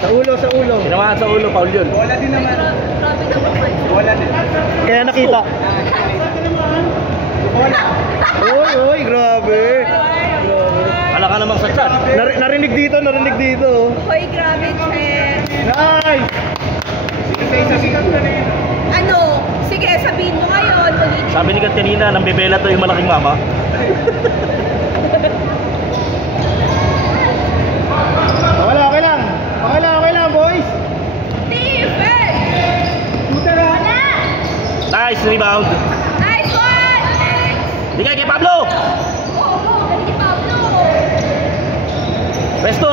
Sa ulo, sa ulo. Sinamahan sa ulo, Paul yun. Wala din naman. grabe naman. Wala din. Kaya nakita. Uy, uy, grabe. Wala ka namang sa chat. Narinig dito, narinig dito. Hoy, grabe, sir. Nice! Ano? Sige, sabihin mo ngayon. Ulitin. Sabi ni Kat kanina, nang bebela to yung malaking mama. Okay lang. Okay lang, boys. Defense! Puta na. Nice rebound. Nice one! Bigay kay Pablo. Oh, galing ni Pablo. Resto.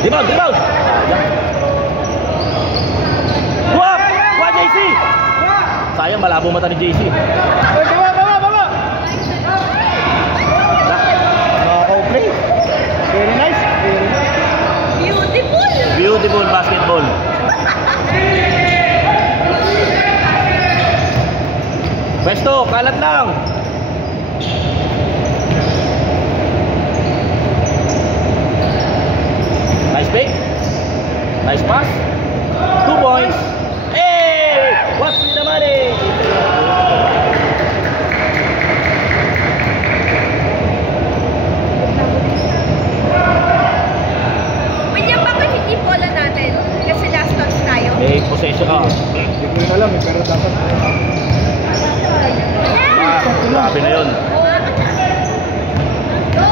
Rebound, rebound. Wap! Wap, JC! Sayang, malabo mata ni JC. Baba. Nakaka-play. Very nice. Very nice. Beautiful! Beautiful basketball. Pwesto, kalat lang. Nice pick. Nice pass. 2 points. Hey! What's with the money? William, bakit hindi bola natin? Kasi last touch tayo. May possession. Hindi ko rin alam pero dapat. Grabe na yun. Go!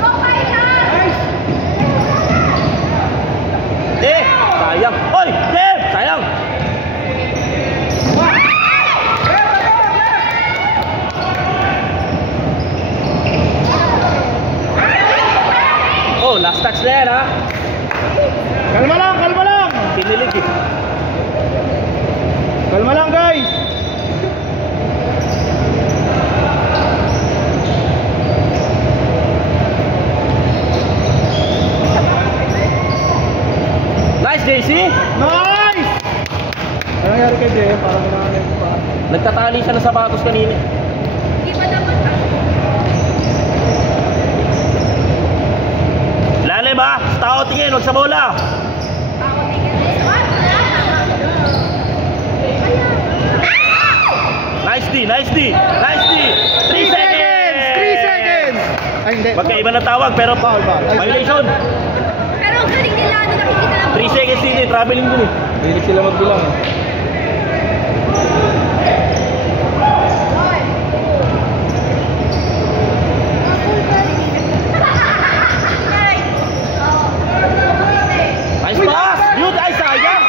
Go, Kailan! Sayang. Oy! Dem! Sayang! Oh, last touch na yan, ha? Kalma lang. Tinilig eh. Kalma lang, guys. Nice, JC! Nice! nangyari kay Jay? Parang nangyari pa. Nagtatali siya ng sapatos kanina. Hindi ba dapat ah? Lalim ba? Tao tingin, wag sa bola. Ako tingin. What? Nice D, nice D, nice D. 3 seconds! 3 seconds! Ay, hindi. Magkaiba na tawag pero Foul. violation. Pero ang galing nila, ano nakikita lang. 3 seconds din eh, traveling dun eh. Bilik sila magbilang eh. Nice pass! Dude, ay sayang!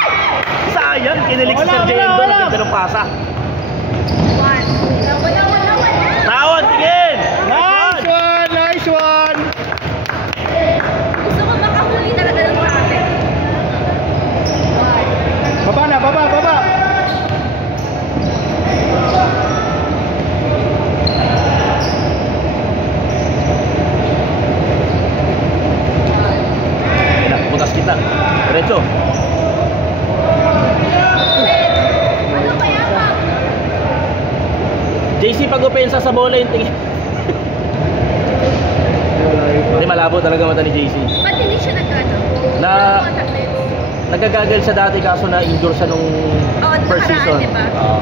Sayang, kinilig si Wala, Sir wala, Jendo. wala. Naganda ng pasa. Wala. Tawad, tingin! Nice one! Nice one! Gusto ko makahuli talaga ng traffic. Baba na, baba! Ayan, butas kita. Diretso. Ano kaya pa? JC, pag opensa sa bola yung tingin. Hindi, malabo talaga mata ni JC. Ba't hindi siya nagkano? Na- Nagagagal siya dati kaso na-injure siya nung first nakaraan, season. diba? Oo.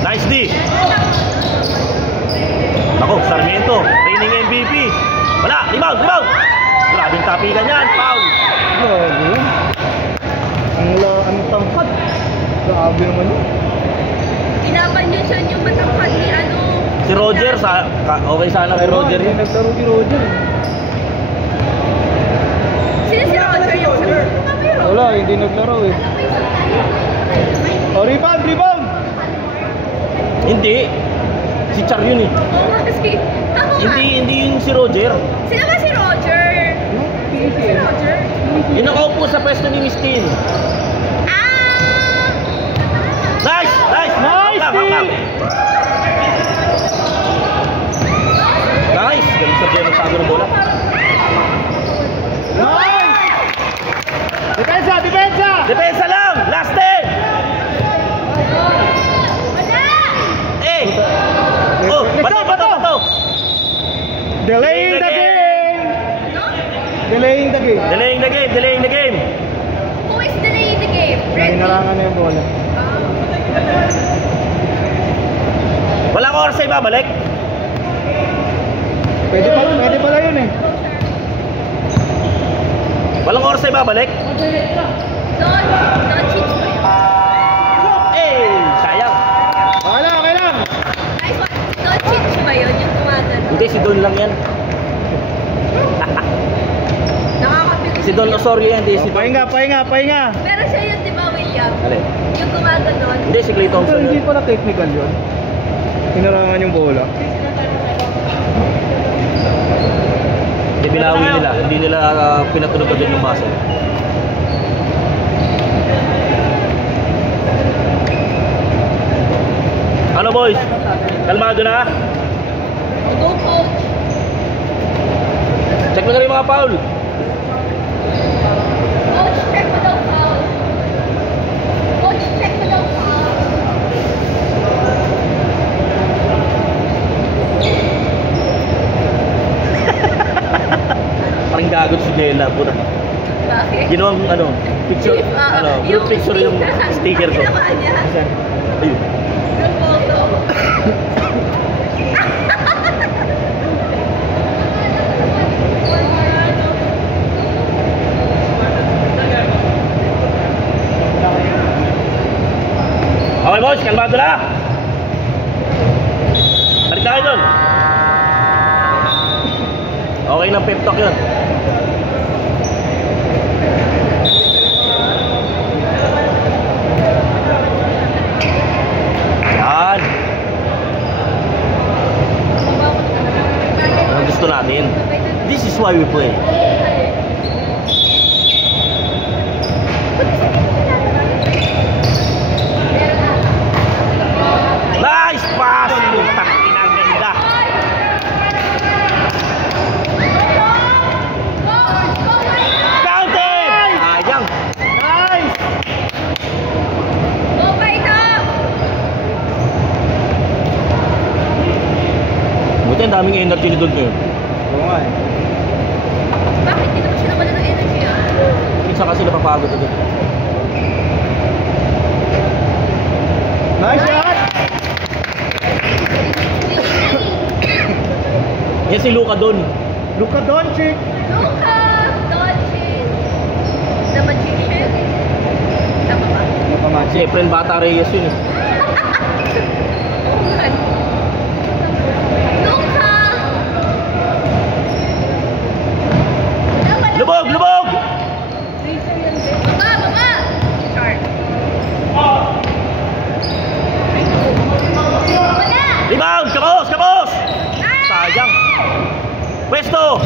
Nice D! Ako, Sarmiento, reigning MVP. Wala, rebound! Grabing tapikan yan, foul. Grabe. Ang tangkad. Grabe naman yun. Inaban niyo siya yung matangkad ni ano. Si Roger, okay sana kay Roger Hindi yun. naglaro si Roger. Sino si Roger yung Wala, hindi naglaro eh. Oh, rebound! Hindi. Si Char yun eh. Oo nga si... Ako nga. Hindi yun si Roger. Sino ba si Roger? Si Roger? Yung nakaupo sa pwesto ni Miss Tin. Ah! Nice! Nice, Hanggang. Nice! Galing sa Jay magsago ng bola. Nice! Depensa! Depensa lang! Last 10! Eh! Oh! Bato! Delaying the game! Ano? Delaying the game. Delaying the game! Who is delaying the game? Red team? Hinarangan na yung bola. Wala ko oras sa ibabalik. Pwede pala yun eh. Walang oras sa ibabalik. Don't cheat mo yun. Eh! Sayang. Okay lang. Nice one. Don't cheat ba yun? Yung gumagano. Hindi, si Don lang yan. Nakakapil. Si Don Osorio yan, hindi si Oh, pahinga. Pero siya yun, di ba, William? Alin? Yung gumagano. Hindi, si Clay Pero Thompson hindi yun. pala technical yun. Hinarangan yung bola. Hindi binawi nila. Hindi nila pinatunog agad yung base. Ano boys? Kalmado na? Go, coach. Check mo na rin yung mga foul. Coach, check mo daw foul. Coach, check mo daw foul. Parang gagot si Dela. Pura. Bakit? Ginawang picture, group picture yung sticker ko. Ginawa niya. Ayun. Group photo. Okay boys, kalmado na. Balik tayo dun. Okay ng pep talk yun. Yan. Ang gusto natin. This is why we play. Nice pass! Putang ina, ang ganda. Counted! Sayang. ang daming energy ni Don ngayon. Oo nga eh. Bakit hindi naman sila wala ng energy ah? Minsan kasi napapagod na doon. Nice shot! Yan si Luka Don. Luka Doncic! Luka Doncic, the magician. Tama ba? Si Efren Bata Reyes yun eh. Luka! Lubog! Lubog! Baba! Baba! Char. Rebound! Kapos! Kapos! Sayang. Pwesto!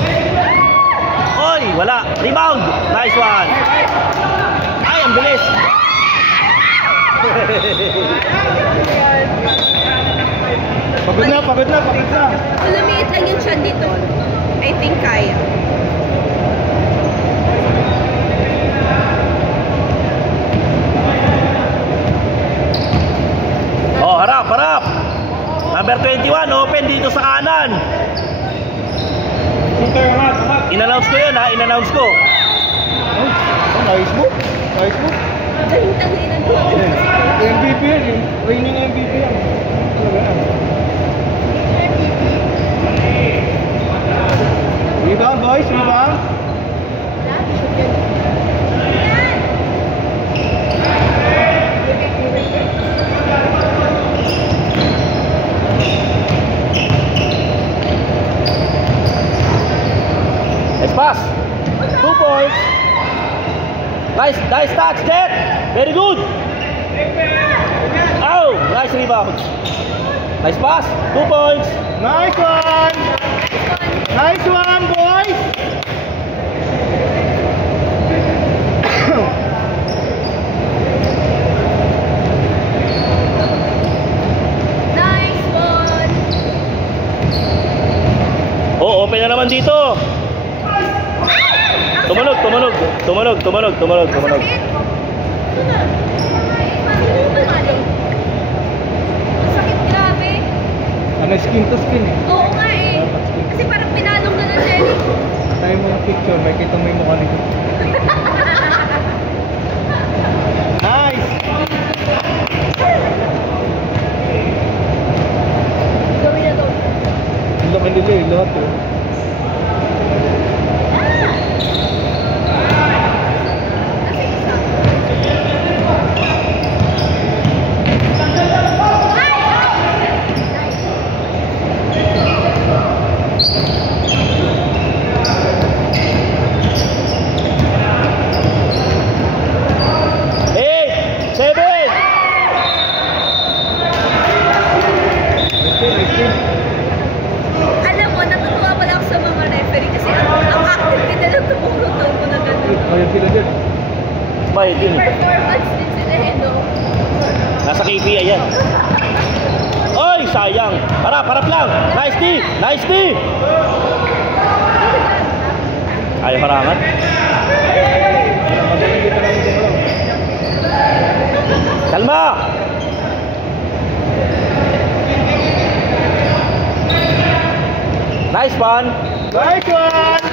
Oy! Wala. Rebound! Nice one! Ay, ang bilis! Pagod na, pagod na, pagod na. Kung lumiit lang yung chan dito, I think kaya. Oh, harap! Harap! Number 21, open dito sa kanan. In-announce ko yun ha, in-announce ko. Oh, nice move. Nice move. Galing-tangin ng duwa. MVP yan, yung reigning MVP yan. Talaga yan. Rebound boys, rebound. Let's pass. 2 points. Nice touch, Jet. Very good. Oh, nice rebound. Nice pass. 2 points. Nice one. Nice one, boys. Nice one. Oh, open na naman dito. Tumunog. Sakit. Ito na. Ay, parang hindi mo maling. Ang sakit, grabe. Ano, skin to skin eh. Oo nga eh. Kasi parang pinalong na ng Jenny. Tayo mo yung picture, may kita mo yung mukha nito. Nice! Gawin na to. Ang laki nila eh, lahat eh. Kasi isa. Alam mo, natutuwa pala ako sa mga referee kasi ang active nila lang tumulong mo na gano'n. Ayun sila din. Bayad yun. Performance din sila eh, no? Nasa KPI yan. Oy, sayang. Harap lang. Nice D. Ayaw harangan. Kalma. Nice one. Nice one!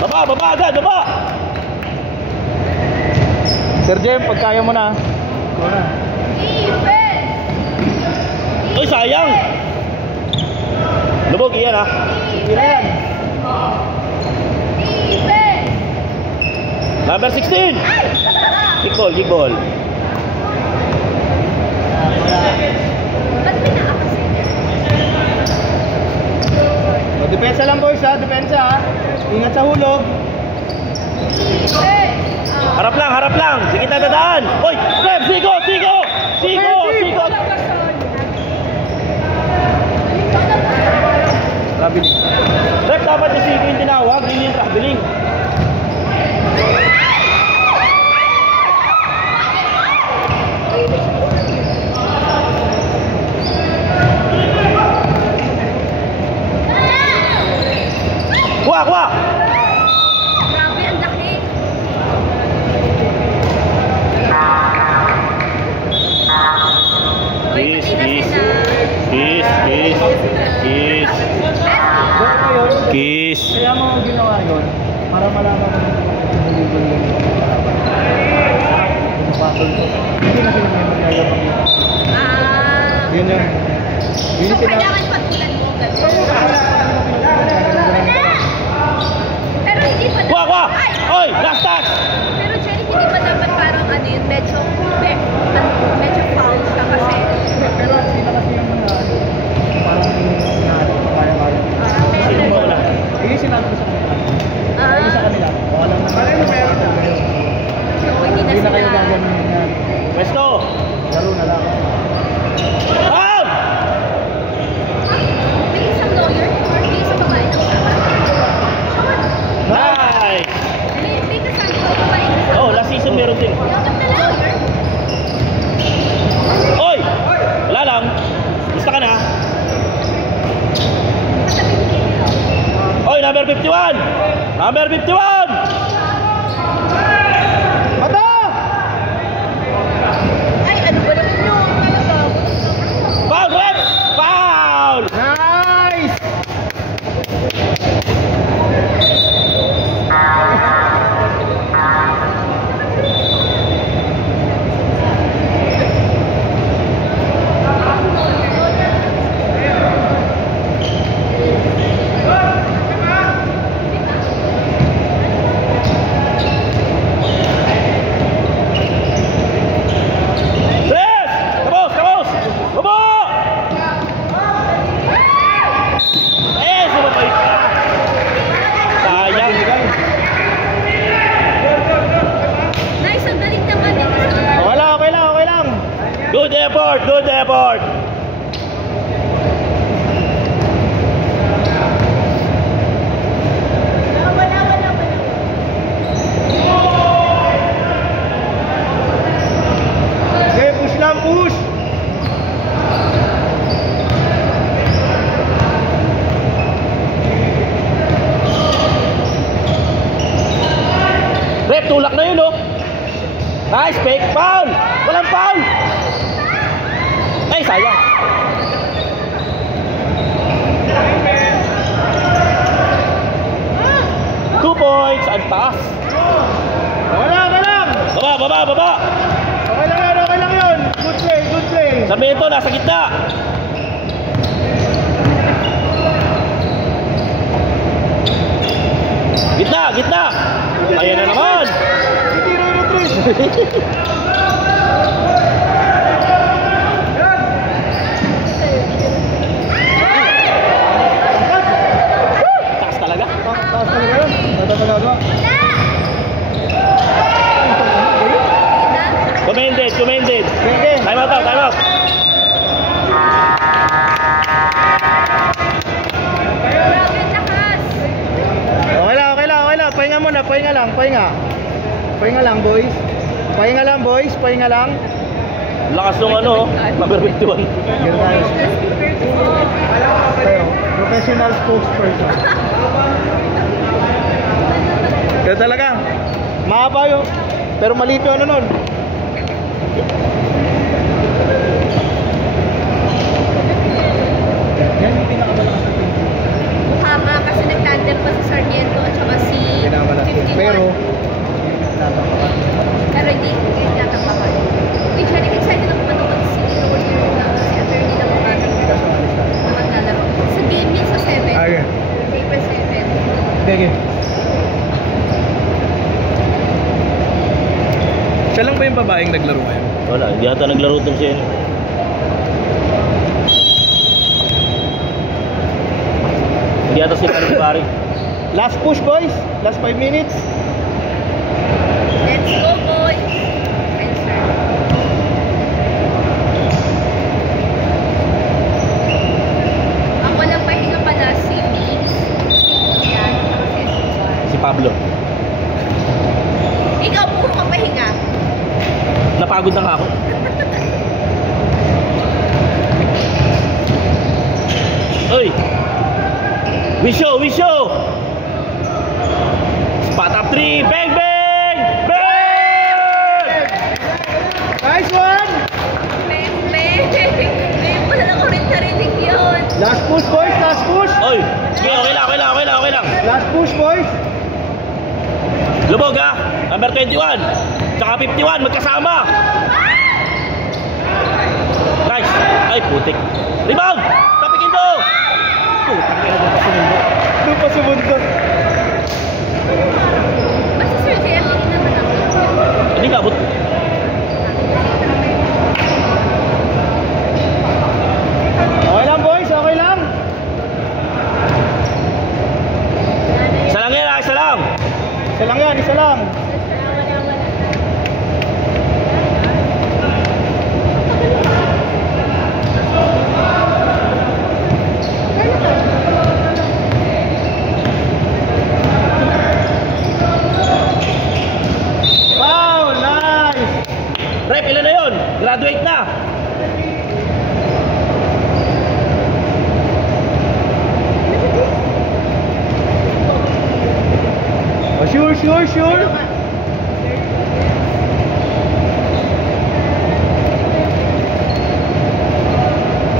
Baba agad, baba. Sir Jem, pag kaya mo na. Ikaw na. Defense! Oy, sayang. Lubog iyan ha. Ilan? Defense! Number 16. Big ball. Ba't may nakakasin? O, depensa lang boys ha, depensa ha. Ingat sa hulog. Defense! Harap lang. Sige na dadaan. Oy, Rep, Sigo. Traveling. Rep, dapat yung Sigo yung tinawag, hindi yung traveling. Kuha! Grabe, ang laki. Uy, pati na sila. Peace. Chris. Kaya mo ginawa yun, para malaman mo yung nilibol yun. Hindi na sila may maglalabang yun. Yun yun. So, kailangan patulan mo pero hindi pa dapat... Wah! Oy! Last touch! Pero Jerry, hindi pa dapat parang ano yun, medyo foul siya kasi. Pero sila kasi yung mga parang kaya-kaya. Sino mo na? Hindi sinabi ko sa kanila. Hindi sa kanila. Baka lang naman. So, hindi na Hindi na kayo sila... gaganin yan. Pwesto! Laro na lang. Out! May isang lawyer or may isang babae na Nice! may kasama ko babae na Oh, last season meron din. yung na lawyer. Oy! Wala lang. Gusto ka na? Oy, number 51! Number 51! Mata! Ay, ano ba naman yun? Foul, ref! Foul! Nice! Ref! Kapos! Kapos! Baba! Eh, sumabay ka! Sayang! Nice, ang galing naman dito sa... Okay lang, okay lang, okay lang. Good effort! Good effort! Okay, push lang, push! Ref, tulak na yun, oh! Nice, fake! Foul! Walang foul! Ay, sayang! Two points! Ang taas! Okay lang, okay lang! Baba, baba, baba! Okay lang yun, okay lang yun! Good play, good play! Sarmiento, nasa gitna! Gitna, gitna! Ayan na naman! Tiro yun, Tris! Taas talaga! Taas talaga yun. Taas talaga. Commended, commended! Okay. Time out, time out! Grabe, lakas! Okay lang, okay lang, okay lang. Pahinga muna, pahinga lang, pahinga. Pahinga lang, boys. Pahinga lang, boys. Pahinga lang. Lakas nung ano, number 51. Ganun tayo. Pero, professional spokesperson. Kaya talaga, mahaba yun. Pero maliit yung ano nun. Yan yung pinakamalakas na team. Mukha nga kasi nag-tandem pa si Sarmiento at saka si Pinakamalaki. 51. Pero, natapakan. Pero hindi natapakan. Which I'm excited ako manood si lawyer na si attorney na mga maglalaro. Sa game yun sa 7. Okay. Paper 7. Sige. Siya lang ba yung babaeng naglaro ngayon? Wala, hindi ata naglaro itong siya. Hindi ata sila ni pare. Last push, boys. Last 5 minutes. Let's go, boys! And sir. Ang walang pahinga pala si Mix, si Ian, at si Escobar. Si Pablo. Ikaw, puro ka pahinga. Napagod na nga ako. Oy! Wisho! Wisho! Spot up 3! Bang! Bang! Bang! Nice one! Ngayon pala na ko rin narinig yun. Last push, boys. Last push. Oy! Sige, okay lang, okay okay lang, okay lang, okay lang. Last push, boys. Lubog ha. Number 21. Tsaka 51, magkasama. Nice. Ay, putik. Rebound! Tapikin mo! Putik na doon pa sumundo. Doon pa sumundo. Basta Sir JM, hindi naman ako. Hindi nga, but... Okay lang, boys. Okay lang. Isa lang yan, isa lang. Isa lang yan, isa lang. Wow, nice. Rep, ilan na yun? Graduate na. Oh, sure, sure, sure.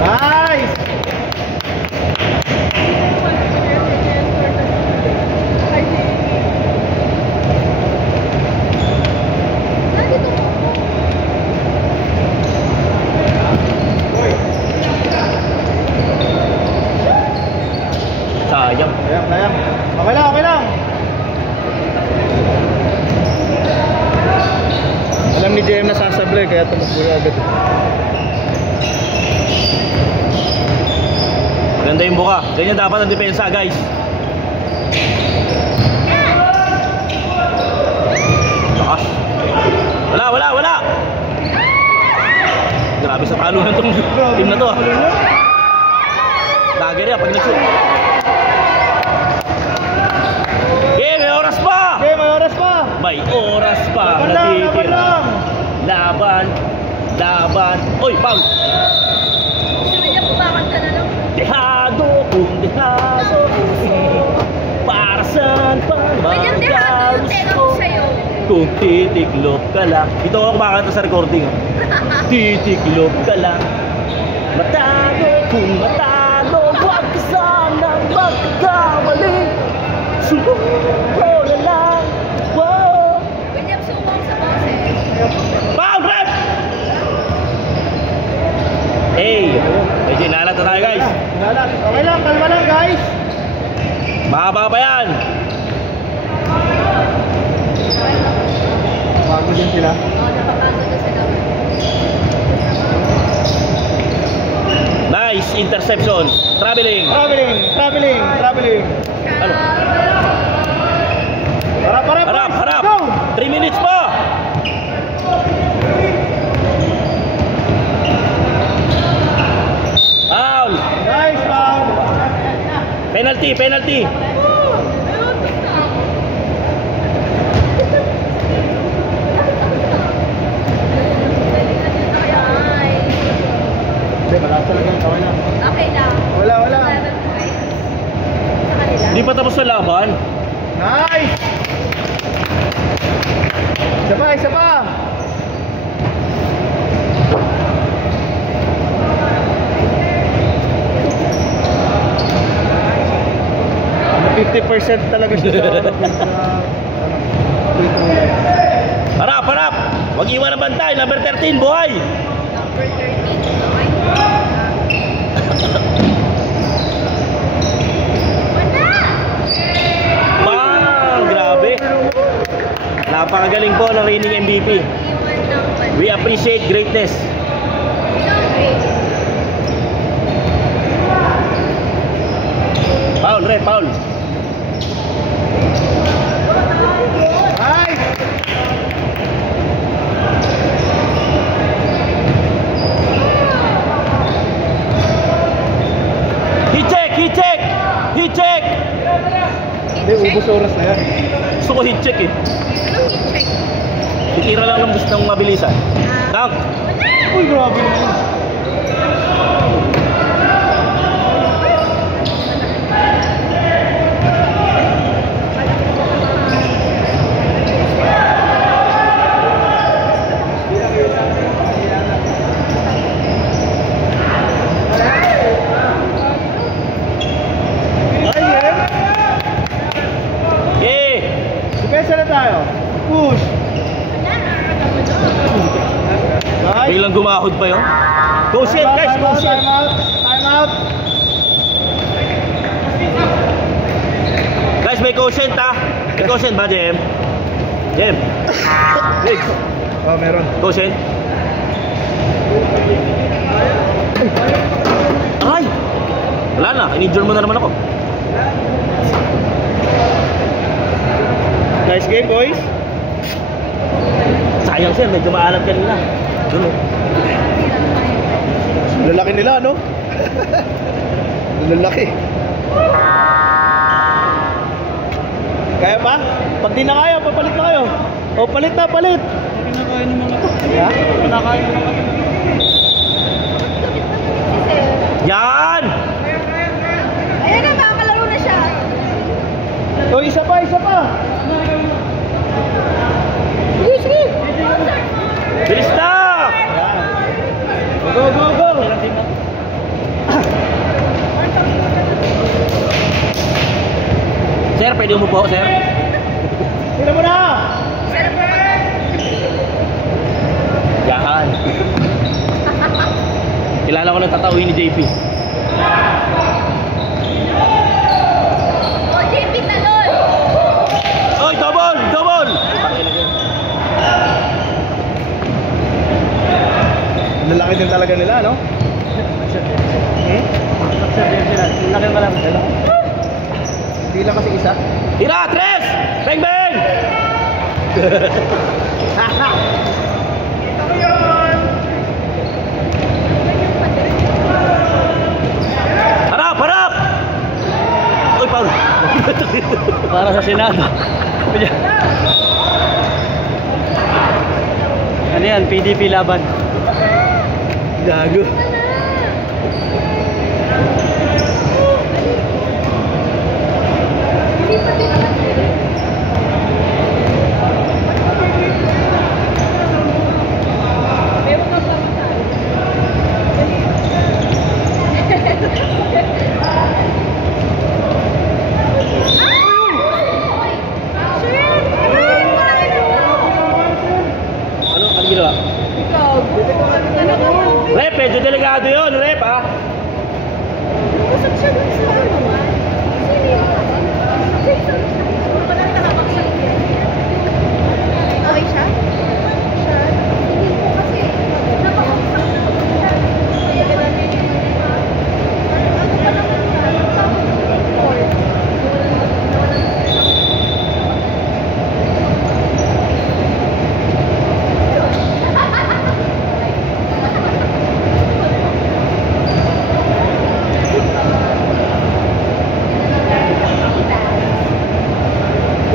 Nice. Sayang. Sayang, sayang. Okay lang, okay lang. Alam ni JM na sasablay kaya tumakbo na agad. Maganda yung buka. Ganyan dapat ang depensa, guys. Lakas. Wala, wala, wala. Grabe sa talunan tong team na to. Dagger yan pag nag-shoot. Okay, may oras pa. Okay, may oras pa. May oras pa. Laban lang, laban Natitira. lang. Laban. Laban. Oy, foul. Sir JM, pumakad ka na lang. Dehado kung dehado para saan pa William, dehado yung tenga ko sa'yo. kung titiklop ka lang. Ito ako kumakanta sa recording. Titiklop ka lang. Matalo kung matalo, huwag ka sanang magkakamali. Sumuro na lang. Wow. William, sumong sa boses. Foul, ref! Hey, medyo inalat na tayo, guys. Okay lang, kalma lang, guys. Mahaba pa yan. Bago din sila. Oo, napapagod na sila. Nice interception. Traveling. Traveling, traveling, traveling. Ano? Harap, harap, Harap, boys. harap. Go! 3 minutes pa. Foul. Nice, foul. Penalty, penalty. Hindi, malakas talaga. Okay lang. Okay lang. Wala, wala. 7 points. Sa kanila. Hindi pa tapos na laban. Nice! Isa pa, isa pa. Ano, 50% talaga siya sa Harap, harap. Huwag iwan ang bantay. Number 13, buhay. Number 13. Okay. Wala! Bang! Grabe. Napakagaling po ng reigning MVP. Iwan ng bantay. We appreciate greatness. Foul, ref, foul. Nice! Hit check, hit check. Hit check. Hindi, ubos oras na yan. Gusto ko hit check eh. Anong hit-check? Titira lang ng bus ng mabilisan. Dunk. Uy, grabe naman. Ay, tayo. Push. Nice. Biglang gumahod pa yun. Go shit guys, go shit. Time out. Time out. Guys, may quotient ha. May quotient ba, Jem? Jem. Legs. Oh, meron. Quotient. Ay! Wala na, in-injure mo na naman ako. Nice game, boys. Sayang sir, medyo maalat kanina. Dulo. Lalaki nila, no? Lalaki. Kaya pa? Pag di na kaya, papalit na kayo. O, palit na, palit. Kinakain ng mga to. Ha? Kinakain ng mga to. Yan! Ayan na, makakalaro na siya. O, isa pa, isa pa. Sige, sige. Bilis na! Go, go, go. Sir, pwede umupo, sir? Tingnan mo na. Yan. Kilala ko na tatawin ni JP. O, JP talon. Oy, double! Double! Lalaki din talaga nila, no? Laki mo lang. Hindi lang kasi isa. Tira! Tres! Bang bang! Harap! Harap! Uy, Paul! Para sa Senado. Ano yan? PDP laban. Gago. Ano ginawa? Rep, medyo delikado yun, Rep, ha? Usap siya dun sa ano man. Sino yun? Wala na nakapagsak yan. Okay siya? Siya? Hindi ko kasi napakapagsak na ako siya. Kaya ka namin ano pa naman siya? Tapos or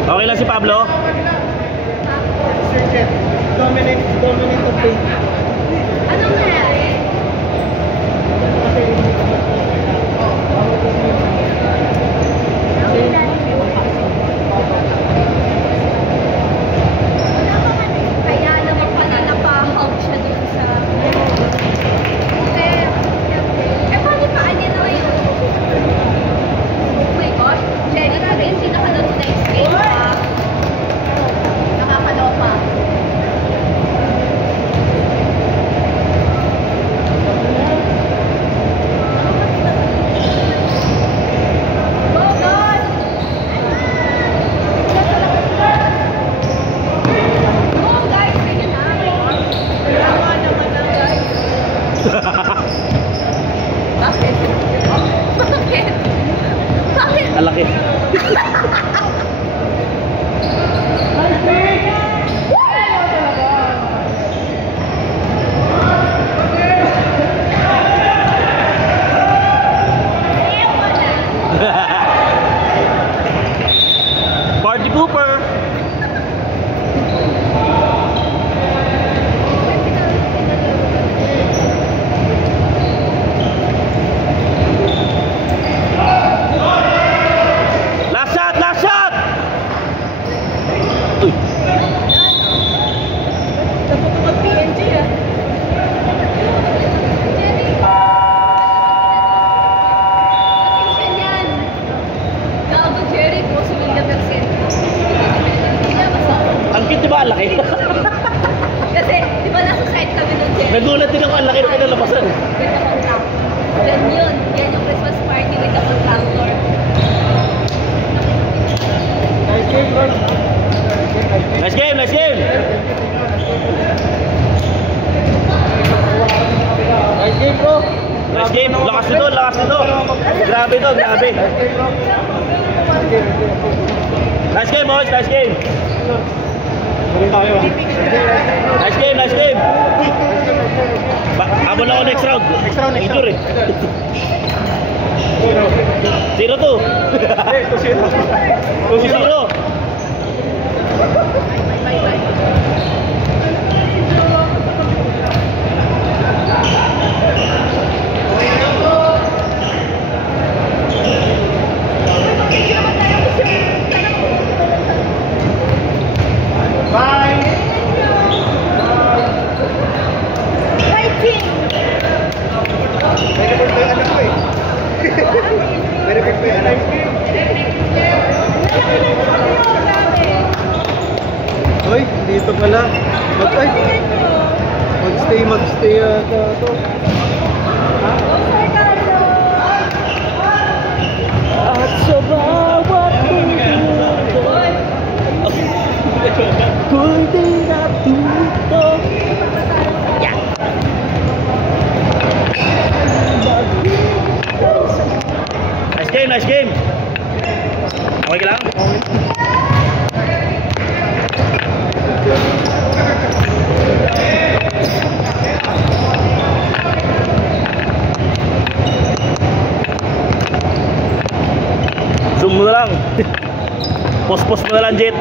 Okay lang si Pablo? Dominate the play. anong nangyari? Kaya naman pala napahawk siya dun sa... paano pa? Ano na yun? Oh my gosh. Jenny, talaga yung pinakaloto na escape pa. Nakakaloka. ang laki. Kasi, di ba nasa site kami nun, Jen? Nagulat din ako, ang laki ng kinalabasan. With the contractor. Then yun, yan yung Christmas party with the contractor. Nice game, nice game. Nice game, bro. Nice game, lakas nito, lakas nito. Grabe to, grabe. Nice game, boys, nice game. Nice game, nice game. Habol ako next round. Ito rin. 0-2. 2-0. Hoy, dito pala. Magstay ata to. At sa bawat pwede natuto. Yeah. Nice game, nice game. Okay ka lang? Zoom mo na lang. Post mo na lang, Jet.